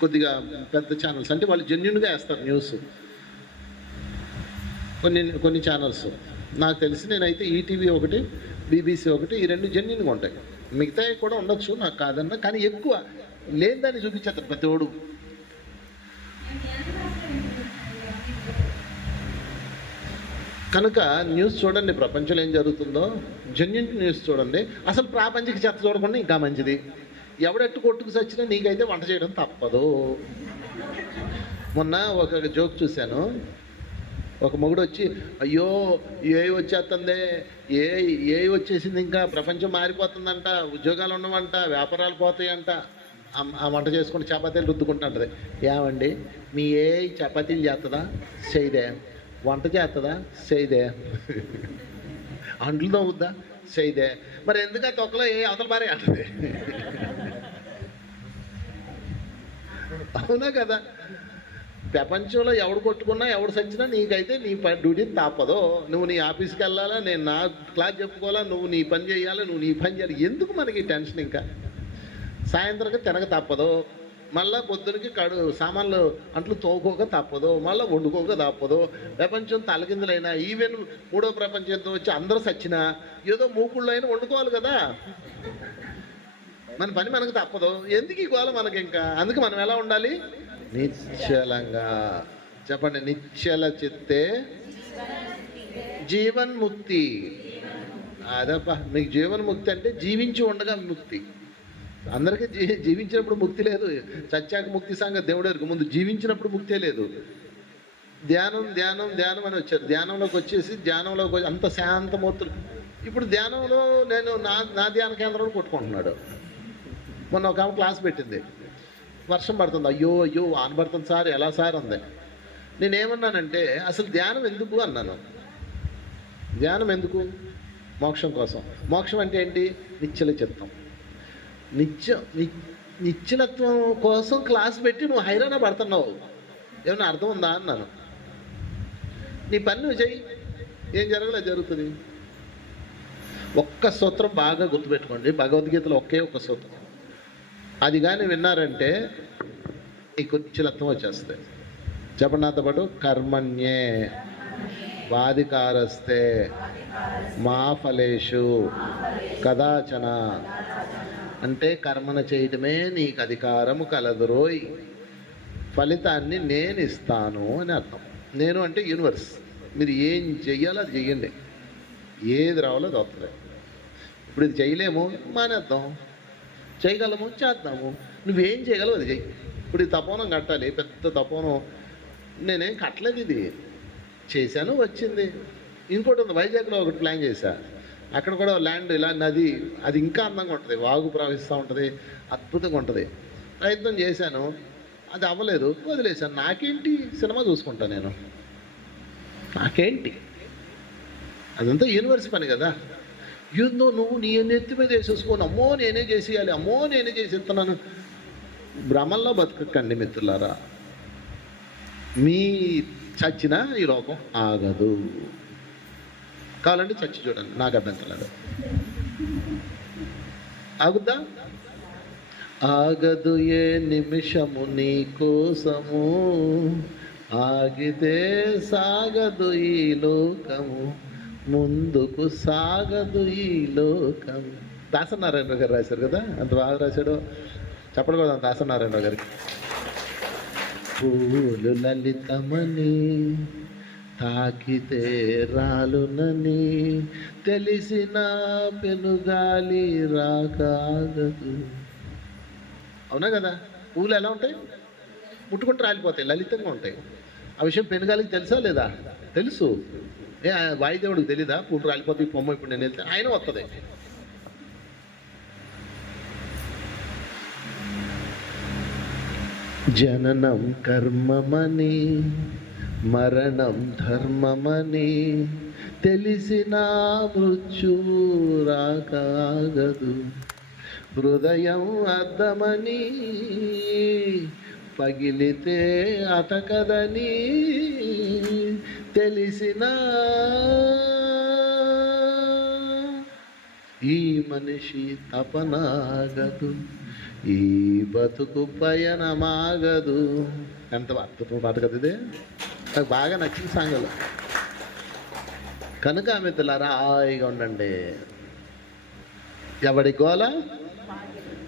కొద్దిగా పెద్ద ఛానల్స్ అంటే వాళ్ళు జెన్యున్గా వేస్తారు న్యూస్. కొన్ని ఛానల్స్ నాకు తెలిసి, నేనైతే ఈటీవీ ఒకటి, బీబీసీ ఒకటి, ఈ రెండు జెన్యున్గా ఉంటాయి. మిగతావి కూడా ఉండొచ్చు, నాకు కాదన్నా, కానీ ఎక్కువ లేని దాన్ని చూపించేస్తారు ప్రతి ఒడు. కనుక న్యూస్ చూడండి, ప్రపంచంలో ఏం జరుగుతుందో జెన్యున్ న్యూస్ చూడండి. అసలు ప్రాపంచిక చెత్త చూడకుండా ఇంకా మంచిది. ఎవడెట్టు కొట్టుకు సచ్చినా నీకైతే వంట చేయడం తప్పదు. మొన్న ఒక జోక్ చూశాను. ఒక మొగుడు వచ్చి, అయ్యో ఏ వచ్చేస్తుంది, ఏ వచ్చేసింది, ఇంకా ప్రపంచం మారిపోతుందంట, ఉద్యోగాలు ఉండవంట, వ్యాపారాలు పోతాయంట. ఆ వంట చేసుకుని చపాతీలు రుద్దుకుంటుంటుంది. ఏమండి మీ ఏ చపాతీలు చేస్తుందా? చేయదే. వంట చేస్తుందా? చేయదే. అంట్లు తవ్వుద్దా? చేయదే. మరి ఎందుకు ఆ తొక్కలో ఏ అవతల భారీ అంటుంది? అవునా కదా? ప్రపంచంలో ఎవడు కొట్టుకున్నా ఎవడు సచ్చినా నీకైతే నీ డ్యూటీ తప్పదు. నువ్వు నీ ఆఫీస్కి వెళ్ళాలా, నేను నా క్లాస్ చెప్పుకోవాలా, నువ్వు నీ పని చేయాలా, నువ్వు నీ పని చేయాలి. ఎందుకు మనకి టెన్షన్? ఇంకా సాయంత్రంగా తినక తప్పదు, మళ్ళీ పొద్దునకి సామాన్లు అంట్లు తోకోక తప్పదు, మళ్ళీ వండుకోక తప్పదు. ప్రపంచం తలకిందులైనా, ఈవెన్ మూడో ప్రపంచంతో వచ్చి అందరూ సచ్చినా ఏదో మూకుళ్ళు అయినా వండుకోవాలి కదా. మన పని మనకు తప్పదు. ఎందుకు ఈ గోల మనకి? ఇంకా అందుకు మనం ఎలా ఉండాలి? నిశ్చలంగా. చెప్పండి, నిశ్చల చిత్తే జీవన్ముక్తి. అదప్ప, మీకు జీవన్ముక్తి అంటే జీవించి ఉండగా ముక్తి. అందరికీ జీవించినప్పుడు ముక్తి లేదు. సత్యాక ముక్తి సంగతి దేవుడు ముందు జీవించినప్పుడు ముక్తే లేదు. ధ్యానం ధ్యానం ధ్యానం అని వచ్చారు. ధ్యానంలోకి వచ్చేసి అంత శాంతమూర్తులు. ఇప్పుడు ధ్యానంలో నేను నా ధ్యాన కేంద్రంలో కొట్టుకుంటున్నాడు. మొన్న ఒక ఆమె క్లాస్ పెట్టింది. వర్షం పడుతుంది. అయ్యో అయ్యో వాన పడుతుంది సార్, ఎలా సార్ అంది. నేనేమన్నానంటే, అసలు ధ్యానం ఎందుకు అన్నాను. ధ్యానం ఎందుకు? మోక్షం కోసం. మోక్షం అంటే ఏంటి? నిశ్చల చిత్తం. నిశ్చలత్వం కోసం క్లాస్ పెట్టి నువ్వు హైరాణ పడుతున్నావు. ఏమన్నా అర్థం ఉందా అన్నాను. నీ పని నువ్వు చెయ్యి, ఏం జరగలేదు జరుగుతుంది. ఒక్క సూత్రం బాగా గుర్తుపెట్టుకోండి. భగవద్గీతలో ఒకే ఒక సూత్రం, అది కానీ విన్నారంటే నీకు నిశ్చలత్వం వచ్చేస్తాయి. చెప్పండి నాతో పాటు. కర్మణ్యే వాధికారస్తే మా ఫలేషు కదాచన. అంటే కర్మను చేయటమే నీకు అధికారము కలదురోయ్, ఫలితాన్ని నేను ఇస్తాను అని అర్థం. నేను అంటే యూనివర్స్. మీరు ఏం చెయ్యాలో అది చెయ్యండి, ఏది రావాలో అది వస్తుంది. ఇప్పుడు ఇది చేయలేము, మానేద్దాం. చేయగలము, చేద్దాము. నువ్వేం చేయగలవు అది చెయ్యి. ఇప్పుడు ఈ తపోనం కట్టాలి, పెద్ద తపోనం. నేనేం కట్టలేదు, ఇది చేశాను, వచ్చింది. ఇంకోటి ఉంది, వైజాగ్లో ఒకటి ప్లాన్ చేశా. అక్కడ కూడా ల్యాండ్ ఇలా నది, అది ఇంకా అందంగా ఉంటుంది, వాగు ప్రవహిస్తూ ఉంటుంది, అద్భుతంగా ఉంటుంది. ప్రయత్నం చేశాను, అది అవ్వలేదు, వదిలేశాను. నాకేంటి, సినిమా చూసుకుంటా నేను, నాకేంటి. అదంతా యూనివర్స్ పని కదా. ఏందో నువ్వు నీ నెత్తి మీద వేసేసుకోను, అమ్మో నేనే చేసేయాలి, అమ్మో నేనే చేసి ఇస్తున్నాను. భ్రమల్లో బతకండి మిత్రులారా. మీ చచ్చినా ఈ లోకం ఆగదు. కావాలంటే చచ్చి చూడండి, నాకు అభ్యంతరం లేదు. ఆగుద్దా? ఆగదు ఏ నిమిషము నీ కోసము, ఆగితే సాగదు ఈ లోకము, ముందుకు సాగదు ఈ లోకం. దాసనారాయణరావు గారు రాశారు కదా, అంత బాగా రాశాడు. చెప్పకూడదు దాసనారాయణరావు గారికి. పూలు లలితమని తాకితే రాలునని తెలిసిన పెనుగాలి రాకాగదు. అవునా కదా? పూలు ఎలా ఉంటాయి? ముట్టుకుంటూ రాలిపోతాయి, లలితంగా ఉంటాయి. ఆ విషయం పెనుగాలికి తెలుసా లేదా? తెలుసు. వాయుదేవుడికి తెలీదా? పూలు రాలిపోతాయి, పొమ్మ ఇప్పుడు నేను వెళ్తే ఆయన వస్తుంది. జననం కర్మమని మరణం ధర్మమని తెలిసిన మృత్యువు రాకాగదు, హృదయం అద్దమని పగిలితే అతకదని తెలిసిన ఈ మనిషి తపనాగదు, ఈ బతుకు పయనమాగదు. ఎంత అద్భుతం పాట కదా ఇది. నాకు బాగా నచ్చిన సాంగలు. కనుక మిత్రులారా హాయిగా ఉండండి. ఎవడి గోల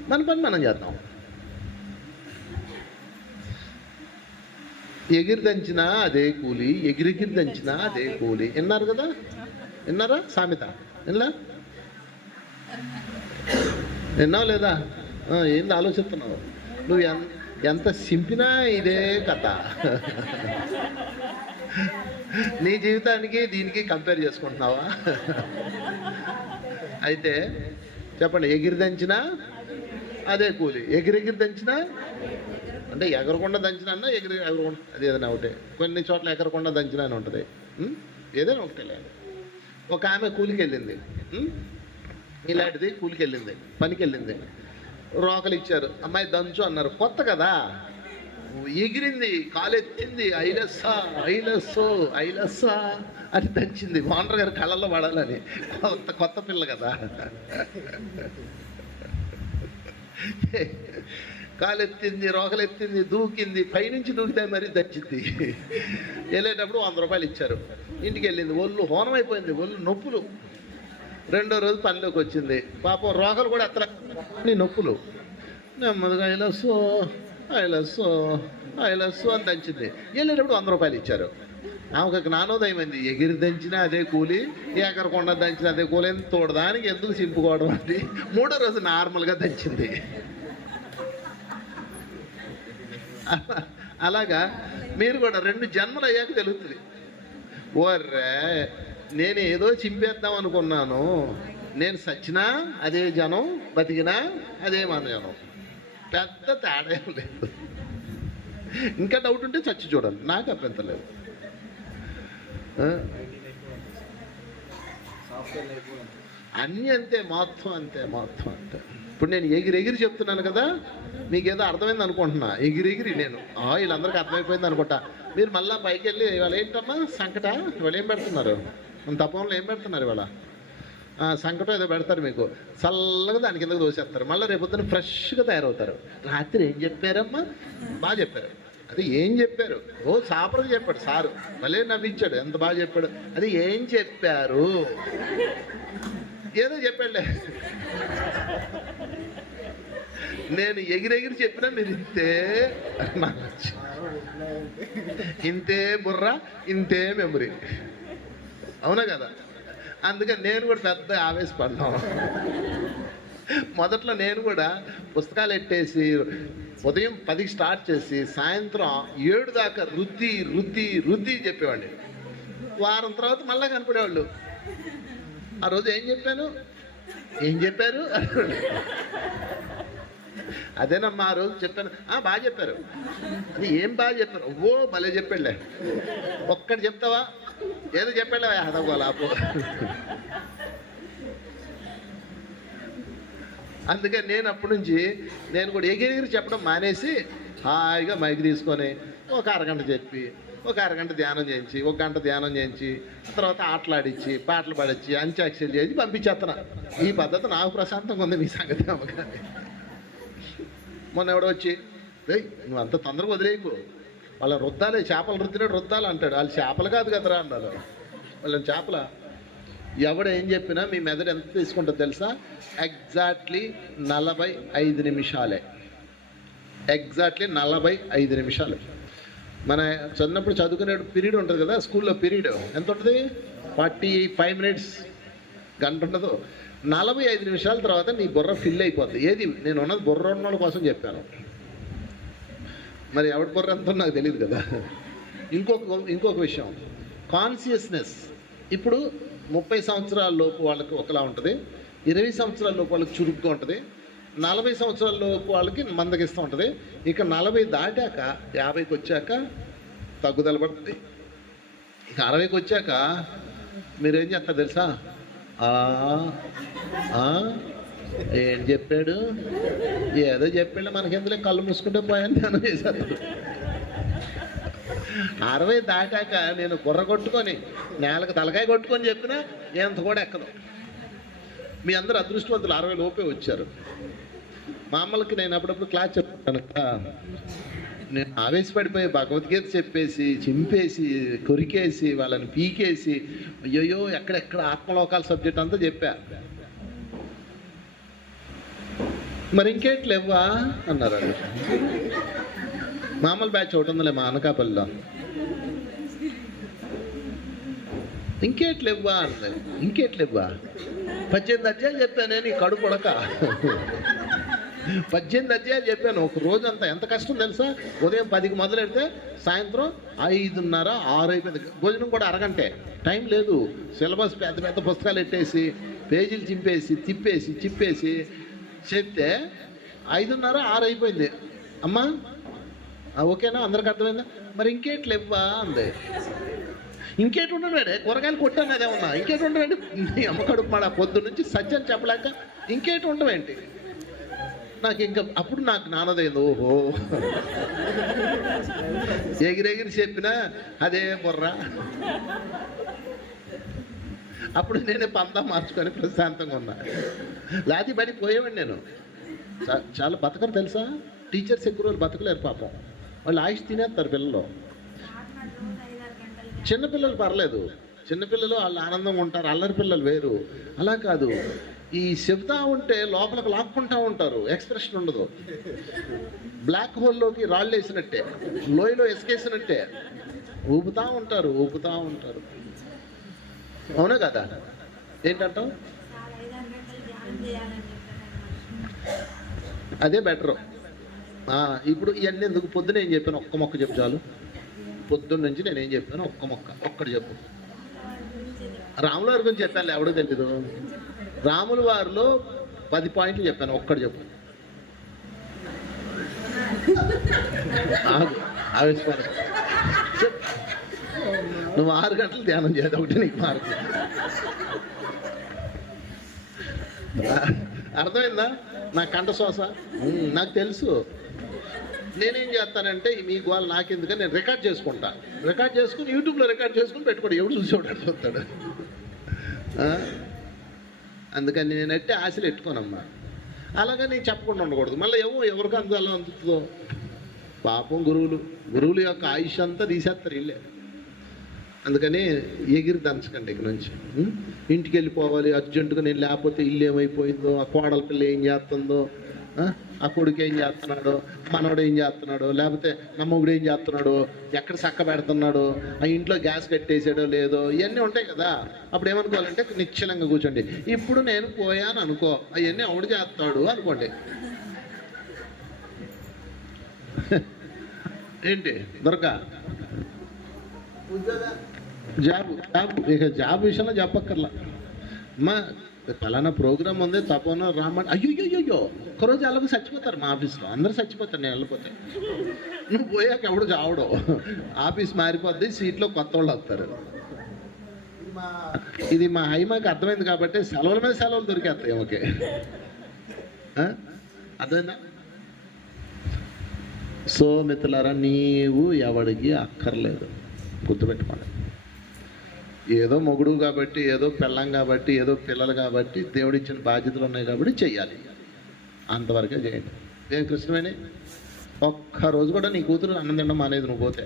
మన పని మనం చేద్దాం. ఎగిరి దంచినా అదే కూలి, ఎగిరెగిరి దంచినా అదే కూలి. విన్నారు కదా, విన్నారా సామెత? విన్నావు లేదా? ఏంది ఆలోచిస్తున్నావు నువ్వు? ఎంత సింపినా ఇదే కథ. నీ జీవితానికి దీనికి కంపేర్ చేసుకుంటున్నావా? అయితే చెప్పండి, ఎగిరి దంచినా అదే కూలి, ఎగిరెగిరి దంచినా అంటే ఎగరకుండా దంచిన అన్న ఎగరకుండా అది ఏదైనా ఒకటే. కొన్ని చోట్ల ఎగరకుండా దంచిన అని ఉంటుంది, ఏదైనా ఒకటే లేదు. ఒక ఆమె కూలికి వెళ్ళింది, ఇలాంటిది కూలికి వెళ్ళింది, పనికి వెళ్ళింది. రోకలు ఇచ్చారు, అమ్మాయి దంచు అన్నారు. కొత్త కదా, ఎగిరింది, కాలెత్తింది, ఐలెస్సా ఐలెస్సో ఐలెస్సా అని దంచింది. ఓనర్ గారు కళ్ళల్లో పడాలని. కొత్త పిల్ల కదా, కాలెత్తింది, రోకలెత్తింది, దూకింది, పైనుంచి దూకితే మరీ దంచింది. వెళ్ళేటప్పుడు 100 రూపాయలు ఇచ్చారు. ఇంటికి వెళ్ళింది, ఒళ్ళు హోనం అయిపోయింది, ఒళ్ళు నొప్పులు. రెండో రోజు పనిలోకి వచ్చింది. పాపం రోకలు కూడా ఎత్తల నొప్పులు. నెమ్మదిగా ఐలస్సు ఐలస్సు ఐలస్సు అని దంచింది. వెళ్ళేటప్పుడు 100 రూపాయలు ఇచ్చారు. ఆమెకు జ్ఞానోదయం అయింది, ఎగిరి దంచినా అదే కూలి, ఎగరకుండా దంచిన అదే కూలి, తోడదానికి ఎందుకు చింపుకోవడం అని మూడో రోజు నార్మల్గా దంచింది. అలాగా మీరు కూడా 2 జన్మలు అయ్యాక తెలుస్తుంది. ఓర్రే, నేను ఏదో చింపేద్దాం అనుకున్నాను, నేను సచ్చినా అదే జనం, బతికినా అదే మన జనం, పెద్ద తేడా ఏం లేదు. ఇంకా డౌట్ ఉంటే చచ్చి చూడండి, నాకు అభ్యంతరం లేదు. అన్నీ అంతే, మొత్తం అంతే, మొత్తం అంతే. ఇప్పుడు నేను ఎగిరెగిరి చెప్తున్నాను కదా, మీకేదో అర్థమైంది అనుకుంటున్నా. ఎగిరెగిరి నేను వీళ్ళందరికీ అర్థమైపోయింది అనుకుంటా. మీరు మళ్ళీ పైకి వెళ్ళి ఇవాళ ఏంటమ్మా సంకట, ఇవాళ ఏం పెడుతున్నారు, మన తప్పంలో ఏం పెడుతున్నారు ఇవాళ? సంకటం ఏదో పెడతారు మీకు, చల్లగా దాని కిందకు దోసేస్తారు. మళ్ళీ రేపొద్దున ఫ్రెష్గా తయారవుతారు. రాత్రి ఏం చెప్పారమ్మా? బాగా చెప్పారు. అది ఏం చెప్పారు? సాపరకు చెప్పాడు సారు, మళ్ళీ నవ్వించాడు, ఎంత బాగా చెప్పాడు. అది ఏం చెప్పారు? ఏదో చెప్పాడులే. నేను ఎగిరెగిరి చెప్పినా మీరు ఇంతే, ఇంతే బుర్ర, ఇంతే మెమరీ, అవునా కదా? అందుకని నేను కూడా పెద్ద ఆవేశపడ్డాను. మొదట్లో నేను కూడా పుస్తకాలు ఎట్టేసి ఉదయం 10కి స్టార్ట్ చేసి సాయంత్రం 7 దాకా రుద్ది రుద్ది రుద్ది చెప్పేవాడిని. వారం తర్వాత మళ్ళీ కనపడేవాళ్ళు. ఆ రోజు ఏం చెప్పాను, ఏం చెప్పారు? అదేనమ్మా ఆ రోజు చెప్పాను. బాగా చెప్పారు. అది ఏం బాగా చెప్పారు? భలే చెప్పాడులే. ఒక్కటి చెప్తావా? ఏదో చెప్పాడులే అదవ్వాలాపు. అందుకని నేను అప్పటి నుంచి నేను కూడా ఎగిరి చెప్పడం మానేసి హాయిగా మైక్ తీసుకొని ఒక అరగంట చెప్పి, ఒక అరగంట ధ్యానం చేయించి, ఒక గంట ధ్యానం చేయించి, తర్వాత ఆటలాడించి, పాటలు పాడించి, అంత్యాక్షరి చేసి పంపించేస్తున్నా. ఈ పద్ధతి నాకు ప్రశాంతంగా ఉంది. మీ సంగతి అమ్మకాన్ని మొన్న ఎవడో వచ్చి, నువ్వు అంత తొందరగా వదిలేయకు, వాళ్ళ రుద్దాలే, చేపలు రుద్దినట్టు రుద్దాలు అంటాడు. వాళ్ళు చేపలు కాదు కదరా అన్నారు. వాళ్ళని చేపల ఎవడు ఏం చెప్పినా మీ మెదడు ఎంత తీసుకుంటుందో తెలుసా? ఎగ్జాక్ట్లీ 45 నిమిషాలే. ఎగ్జాక్ట్లీ 45 నిమిషాలు. మన చిన్నప్పుడు చదువుకునే పీరియడ్ ఉంటుంది కదా, స్కూల్లో పీరియడ్ ఎంత ఉంటుంది? 45 మినిట్స్, గంట ఉండదు. 45 నిమిషాల తర్వాత నీ బుర్ర ఫిల్ అయిపోద్ది. ఏది నేను ఉన్నది బుర్ర ఉన్న కోసం చెప్పాను, మరి ఎవరి బుర్ర ఎంతో నాకు తెలియదు కదా. ఇంకొక విషయం, కాన్షియస్నెస్. ఇప్పుడు 30 సంవత్సరాల లోపు వాళ్ళకి ఒకలా ఉంటుంది, 20 సంవత్సరాల లోపు వాళ్ళకి చురుగ్గా ఉంటుంది, 40 సంవత్సరాల లోపు వాళ్ళకి మందగిస్తూ ఉంటుంది. ఇక 40 దాటాక 50కి వచ్చాక తగ్గుదల పడుతుంది. ఇక 60కి వచ్చాక మీరేం చేస్తారు తెలుసా? ఏం చెప్పాడు, ఏదో చెప్పాడు, మనకెందులో కళ్ళు మూసుకుంటే పోయాను ధ్యానం చేశాను. 60 దాటాక నేను బుర్ర కొట్టుకొని నేలకు తలకాయ కొట్టుకొని చెప్పినా ఎంత కూడా ఎక్కదు. మీ అందరూ అదృష్టవంతులు 60 లోపే వచ్చారు. మా అమ్మలకి నేను అప్పుడప్పుడు క్లాస్ చెప్తాను కదా, నేను ఆవేశపడిపోయి భగవద్గీత చెప్పేసి, చింపేసి, కొరికేసి, వాళ్ళని పీకేసి, అయ్యో ఎక్కడెక్కడ ఆత్మలోకాల సబ్జెక్ట్ అంతా చెప్పా. మరి ఇంకేంటి లేవా అన్నారు. మామూలు బ్యాచ్ ఒకటి ఉందిలే మా అనకాపల్లిలో. ఇంకేట్లేవ్వా అంది. ఇంకేట్లేవ్వా 18 అధ్యాయాలు చెప్పానే నీ కడుపు ఉడక. 18 అధ్యాయాలు చెప్పాను ఒక రోజంతా. ఎంత కష్టం తెలుసా? ఉదయం 10కి మొదలెడితే సాయంత్రం 5:30, 6 అయిపోయింది. భోజనం కూడా అరగంటే, టైం లేదు. సిలబస్ పెద్ద పెద్ద పుస్తకాలు పెట్టేసి పేజీలు చింపేసి చిప్పేసి చెప్తే 5:30, 6 అయిపోయింది. అమ్మా ఓకేనా, అందరికి అర్థమైందా? మరి ఇంకేట్లేవ్వా అంది. ఇంకేటి ఉండడు, కూరగాయలు కొట్టాను అదేమన్నా. ఇంకేటి ఉండవేంటి? నీ అమ్మ కడుపు మాడ పొద్దు నుంచి సత్యం చెప్పలేక ఇంకేటి ఉండవేంటి? నాకు ఇంకా అప్పుడు నాకు నానదైంది. ఓహో, ఎగిరెగిరి చెప్పినా అదే బుర్ర. అప్పుడు నేనే పంతా మార్చుకొని ప్రశాంతంగా ఉన్నా. లాది బడి పోయేవాడిని నేను. చాలా బతకరు తెలుసా? టీచర్స్ ఎక్కువ రోజులు బతకలేరు పాపం. వాళ్ళు ఆయుష్ తినేస్తారు పిల్లలు. చిన్నపిల్లలు పర్లేదు, చిన్నపిల్లలు వాళ్ళు ఆనందంగా ఉంటారు, అల్లరి పిల్లలు వేరు. అలా కాదు, ఈ చెబుతా ఉంటే లోపలికి లాక్కుంటా ఉంటారు, ఎక్స్ప్రెషన్ ఉండదు. బ్లాక్ హోల్లోకి రాళ్ళు వేసినట్టే, లోయలో ఎసుకేసినట్టే ఊపుతా ఉంటారు. అవునా కదా? ఏంటంటావు? అదే బెటరు. ఇప్పుడు ఇవన్నీ ఎందుకు? పొద్దున ఏం చెప్పాను? ఒక్క మొక్క చెప్పు చాలు. పొద్దున్న నుంచి నేనేం చెప్పాను? ఒక్కటి చెప్పు. రాముల వారి గురించి చెప్పాను, ఎవడో తెలీదు. రాముల వారిలో 10 పాయింట్లు చెప్పాను, ఒక్కటి చెప్పు. ఆవేశపడ. నువ్వు 6 గంటలు ధ్యానం చేయదు, ఒకటి నీకు మార్పు. అర్థమైందా? నా కంఠశ్వాస నాకు తెలుసు. నేనేం చేస్తానంటే మీ గోళ నాకెందుకని నేను రికార్డ్ చేసుకుని యూట్యూబ్లో రికార్డ్ చేసుకుని పెట్టుకోడు. ఎవడు చూసేవాడు చూస్తాడు. అందుకని నేనట్టే ఆశలు ఎట్టుకోనమ్మా. అలాగే నేను చెప్పకుండా ఉండకూడదు. మళ్ళీ ఎవరికి అందులో అందుతుందో పాపం. గురువుల యొక్క ఆయుష్ అంతా తీసేస్తారు వీళ్ళే. అందుకని ఎగిరి దంచకండి ఇక నుంచి. ఇంటికి వెళ్ళిపోవాలి అర్జెంటుగా. నేను లేకపోతే ఇల్లు ఏమైపోయిందో, ఆ కోడల పిల్ల ఏం చేస్తుందో, ఆ కొడుకు ఏం చేస్తున్నాడో, మనవడు ఏం చేస్తున్నాడో, లేకపోతే నా మొగుడు ఏం చేస్తున్నాడో, ఎక్కడ చక్క పెడుతున్నాడో, ఆ ఇంట్లో గ్యాస్ కట్టేసాడో లేదో, ఇవన్నీ ఉంటాయి కదా. అప్పుడు ఏమనుకోవాలంటే నిశ్చలంగా కూర్చోండి. ఇప్పుడు నేను పోయాను అనుకో, అవన్నీ ఎవడు చేస్తాడు అనుకోండి. ఏంటి దొరక జాబ్ విషయంలో చెప్పక్కర్లా. అమ్మా పలానా ప్రోగ్రామ్ ఉంది తప్పన రామని అయ్యో ఒక్కరోజు అలాగే చచ్చిపోతారు మా ఆఫీస్లో. అందరూ చచ్చిపోతారు నేను వెళ్ళిపోతే. నువ్వు పోయాక ఎవడు చావడో, ఆఫీస్ మారిపోద్ది, సీట్లో కొత్త వాళ్ళు వస్తారు. ఇది మా హైమాకి అర్థమైంది కాబట్టి సెలవుల మీద సెలవులు దొరికేస్తాయి. ఓకే, అర్థమైందా? సో మిత్రులారా, నీవు ఎవడికి అక్కర్లేదు, గుర్తుపెట్టుకోండి. ఏదో మొగుడు కాబట్టి, ఏదో పెళ్ళం కాబట్టి, ఏదో పిల్లలు కాబట్టి, దేవుడిచ్చిన బాధ్యతలు ఉన్నాయి కాబట్టి చెయ్యాలి. అంతవరకే చేయండి. ఏం కృష్ణమేని ఒక్కరోజు కూడా నీ కూతురు అన్నం తినడం అనేది నువ్వు పోతే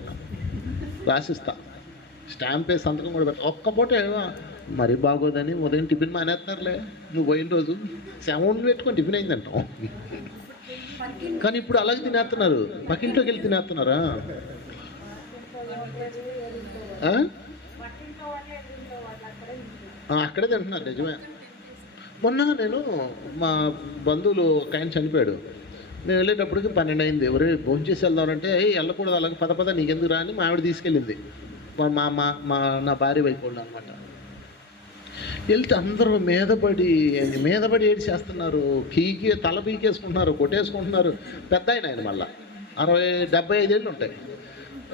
రాసిస్తా, స్టాంప్ వేసి సంతకం కూడా పెట్టా. ఒక్క పూట మరీ బాగోదని ఉదయం టిఫిన్ మానేస్తున్నారులే. నువ్వు పోయిన రోజు 7 పెట్టుకొని టిఫిన్ అయిందంటావు. కానీ ఇప్పుడు అలాగే తినేస్తున్నారు, పక్కింట్లోకి వెళ్ళి తినేస్తున్నారా? అక్కడే తింటున్నారు, నిజమే. మొన్న నేను మా బంధువులు ఒక ఆయన చనిపోయాడు. మేము వెళ్ళేటప్పటికి 12 అయింది. ఎవరే భోజనం చేసి వెళ్దామంటే వెళ్ళకూడదు, అలాగే పద నీకెందుకు రా అని మా ఆవిడ తీసుకెళ్ళింది. నా భార్య వైపు వాళ్ళు అనమాట. వెళ్తే అందరూ మీదపడి ఏడ్చేస్తున్నారు, తల పీకేసుకుంటున్నారు, కొట్టేసుకుంటున్నారు. పెద్ద ఆయన మళ్ళీ 60-75 ఏళ్ళు ఉంటాయి.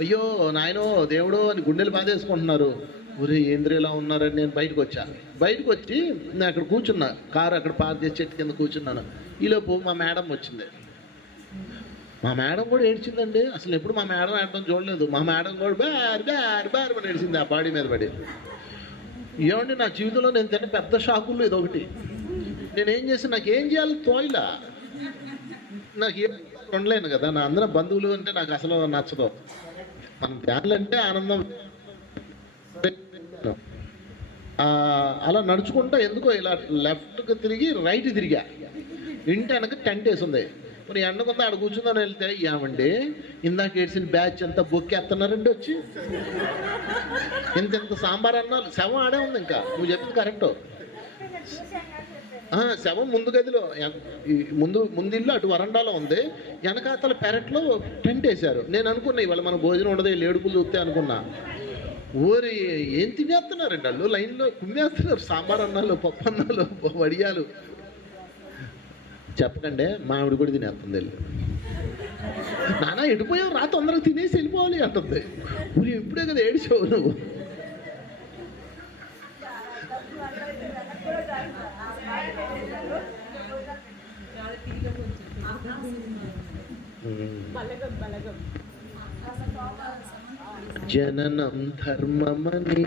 అయ్యో నాయనో దేవుడో అని గుండెలు బాధేసుకుంటున్నారు. ఊరే ఏంద్రిలా ఉన్నారని నేను బయటకు వచ్చి నేను అక్కడ కూర్చున్నా, కారు అక్కడ పార్క్ చేసి చెట్టు కింద కూర్చున్నాను. ఈలోపు మా మేడం వచ్చింది. మా మేడం కూడా ఏడ్చిందండి. అసలు ఎప్పుడు మా మేడం ఏడడం చూడలేదు. మా మేడం కూడా బార్ అని ఏడ్చింది ఆ బాడీ మీద పడి. ఏమండి నా జీవితంలో నేను తిన్న పెద్ద షాకుల్లో ఇదొకటి. నేనేం చేసి నాకేం చేయాలి తోయిలా, నాకు ఏం ఉండలేను కదా. నా అందరం బంధువులు అంటే నాకు అసలు నచ్చదు. మనం ధ్యానులంటే ఆనందం. అలా నడుచుకుంటా ఎందుకో ఇలా లెఫ్ట్కి తిరిగి రైట్ తిరిగా. ఇంటి వెనక టెంట్ వేసి ఉంది. మరి ఎండ కొంత ఆడ కూర్చుందని వెళ్తే ఏమండి ఇందాక ఏడ్చిన బ్యాచ్ అంతా బొక్కేస్తున్నారండి వచ్చి ఇంత సాంబార్ అన్నాలు శవం ఆడే ఉంది. ఇంకా నువ్వు చెప్పింది కరెక్ట్. శవం ముందు గదిలో ముందు ఇల్లు అటు వరండాలో ఉంది, వెనకాతల పెరట్లో టెంట్ వేశారు. నేను అనుకున్నా ఇవాళ మన భోజనం ఉండదు, ఏడుపులు చూస్తే అనుకున్నా. ఊరి ఏం తినేస్తున్నారండి వాళ్ళు, లైన్లో కుమ్మేస్తున్నారు సాంబార్ అన్నాలు, పప్పు అన్నాలు, వడియాలు. చెప్పకండి మామిడి కూడా తినేస్తుంది వెళ్ళి. నానా ఎడిపోయావు రా, తొందరగా తినేసి వెళ్ళిపోవాలి అంటుంది. ఊరి ఇప్పుడే కదా ఏడిచావు నువ్వు. జననం ధర్మమని,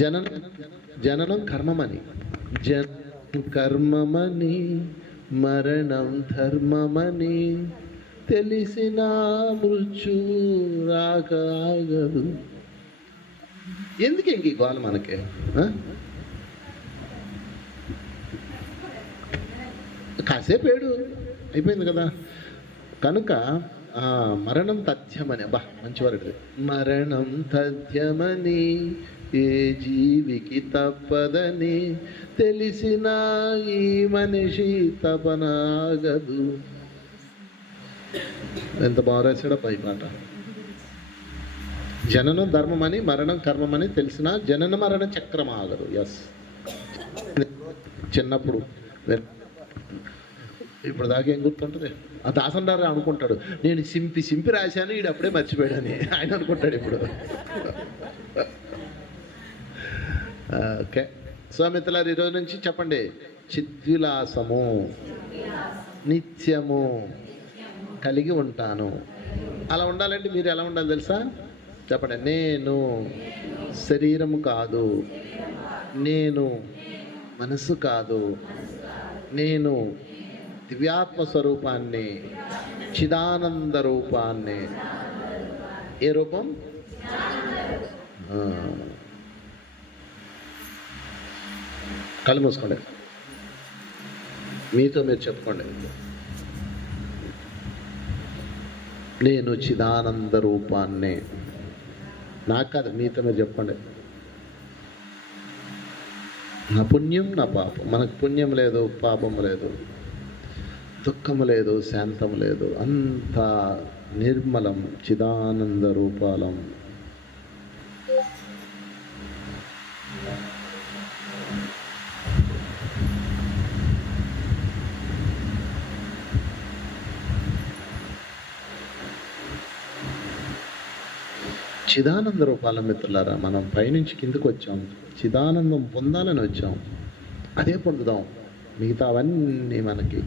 జననం కర్మమని, కర్మమని మరణం ధర్మమని తెలిసిన మృత్యు రాగదు. ఎందుకు ఇంక ఈ గోల మనకి? కాసేపు ఏడు అయిపోయింది కదా. కనుక మరణం తథ్యమని, అబ్బా మంచివారు, మరణం తథ్యమని ఏ జీవికి తప్పదని తెలిసిన ఈ మనిషి తపనాగదు. ఎంత బాగా రాశాడో పై పాట. జననం ధర్మమని మరణం కర్మమని తెలిసిన జనన మరణ చక్రం ఆగదు. ఎస్, చిన్నప్పుడు ఇప్పుడు దాకా ఏం గుర్తుంటుంది? ఆ దాసండారు అనుకుంటాడు నేను సింపి రాశాను, ఈడు అప్పుడే మర్చిపోయాడని ఆయన అనుకుంటాడు ఇప్పుడు. ఓకే, స్వామిత్రులారు ఈరోజు నుంచి చెప్పండి, చిద్విలాసము నిత్యము కలిగి ఉంటాను. అలా ఉండాలంటే మీరు ఎలా ఉండాలి తెలుసా? చెప్పండి, నేను శరీరము కాదు, నేను మనసు కాదు, నేను దివ్యాత్మ స్వరూపాన్ని, చిదానంద రూపాన్ని. ఏ రూపం? కళ్ళు మూసుకోండి, మీతో మీరు చెప్పుకోండి, నేను చిదానంద రూపాన్ని. నాకు కాదు, మీతో మీరు చెప్పండి. నా పుణ్యం నా పాపం. మనకు పుణ్యం లేదు, పాపం లేదు, దుఃఖం లేదు, శాంతం లేదు, అంత నిర్మలం చిదానంద రూపాలం. చిదానంద రూపాల మిత్రులారా, మనం పైనుంచి కిందకు వచ్చాం, చిదానందం పొందాలని వచ్చాం, అదే పొందుదాం. మిగతా అవన్నీ మనకి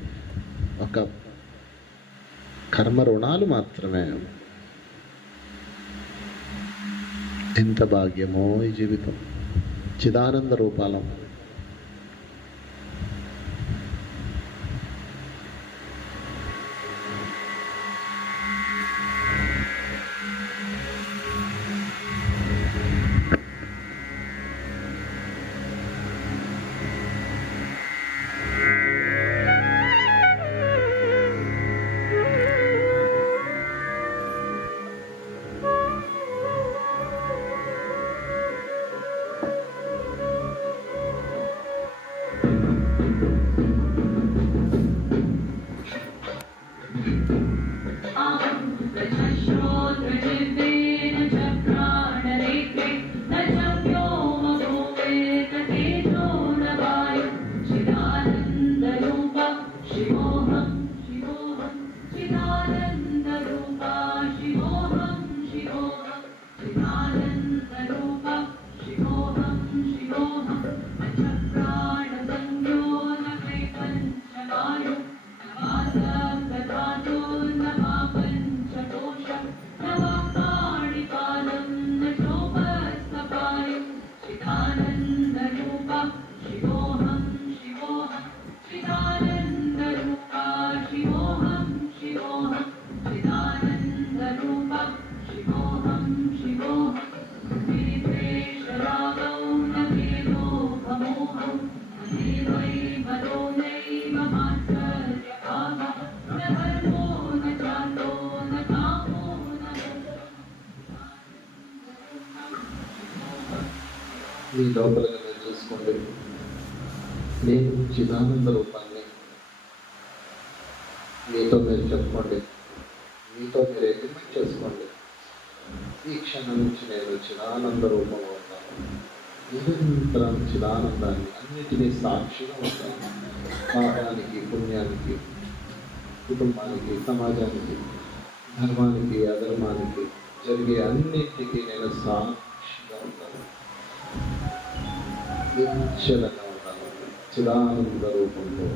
ఒక కర్మ రుణాలు మాత్రమే. ఎంత భాగ్యమో ఈ జీవితం, చిదానంద రూపాలం. Namo మీ లోపలగా మీరు చూసుకోండి. నేను చిదానంద రూపాన్ని మీతో మీరు చెప్పుకోండి, మీతో మీరు అగ్రిమెంట్ చేసుకోండి. ఈ క్షణం నుంచి నేను చిదానంద రూపం అవుతాను. నిరంతరం చిదానందాన్ని అన్నిటినీ సాక్షిగా ఉంటాను. పాపానికి, పుణ్యానికి, కుటుంబానికి, సమాజానికి, ధర్మానికి, అధర్మానికి జరిగే అన్నిటికీ నేను సాక్షిగా ఉంటాను. నిశ్చలంగా ఉంటాను చిదానంద రూపంలో.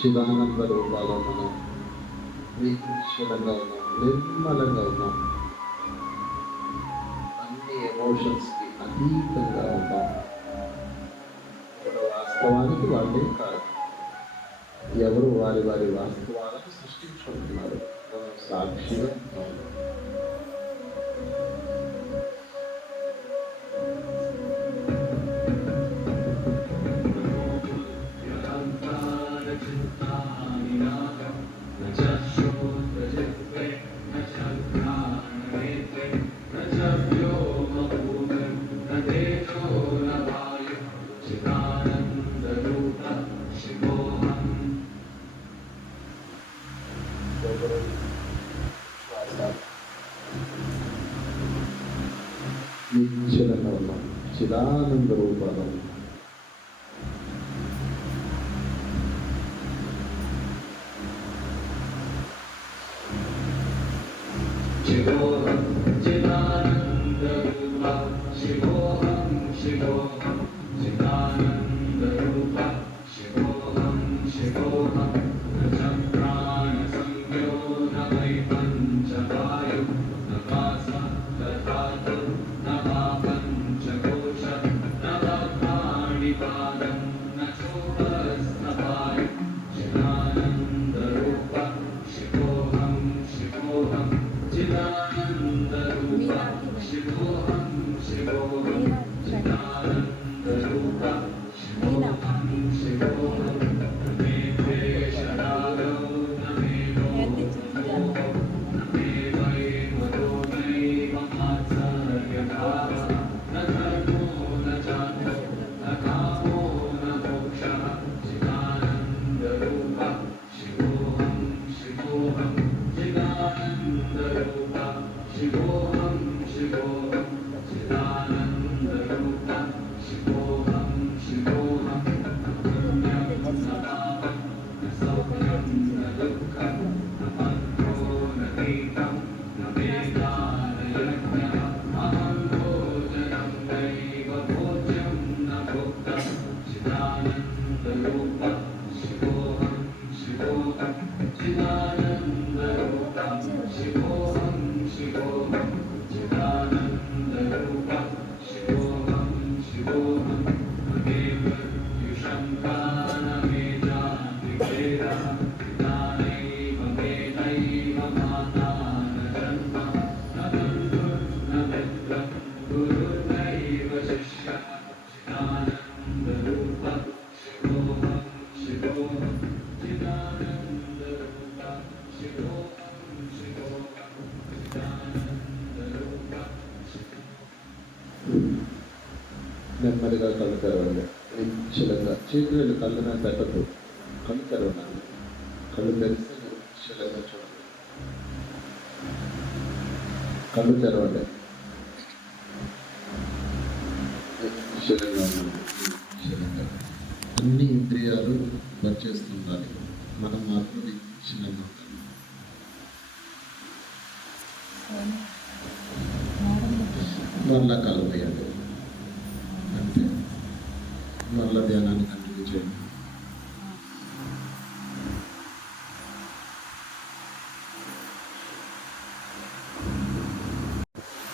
చిదానంద రూపాలో మనం నిశ్చలంగా ఉన్నాం, నిర్మలంగా ఉన్నాం, అన్ని ఎమోషన్స్కి అతీతంగా ఉన్నాం. ఇప్పుడు వాస్తవానికి వాళ్ళే కాదు, ఎవరు వారి వారి వాస్తవాలను సృష్టించుకుంటున్నారు. మనం సాక్షిగా ఉన్నాం. నిశ్చలంగా ఉన్నాం, చిదానంద రూపాలు. శివోహం చిదానంద రూప శివోహం శివోహం నెమ్మదిగా కళ్ళు తెరవండి. నిశ్చలంగా చేతులు కళ్ళు మీద పెట్టద్దు. కళ్ళు తెరవండి. కళ్ళు తెరిస్తే నిశ్చలంగా చూడండి. కళ్ళు తెరవండి. నిశ్చలంగా ఉండండి. నిశ్చలంగా అన్ని ఇంద్రియాలు పనిచేస్తుండాలి. మనం మాత్రం నిశ్చలంగా ఉండాలి. మరలా కాలు వేయండి. అంటే మరలా ధ్యానాన్ని కంటిన్యూ చేయండి.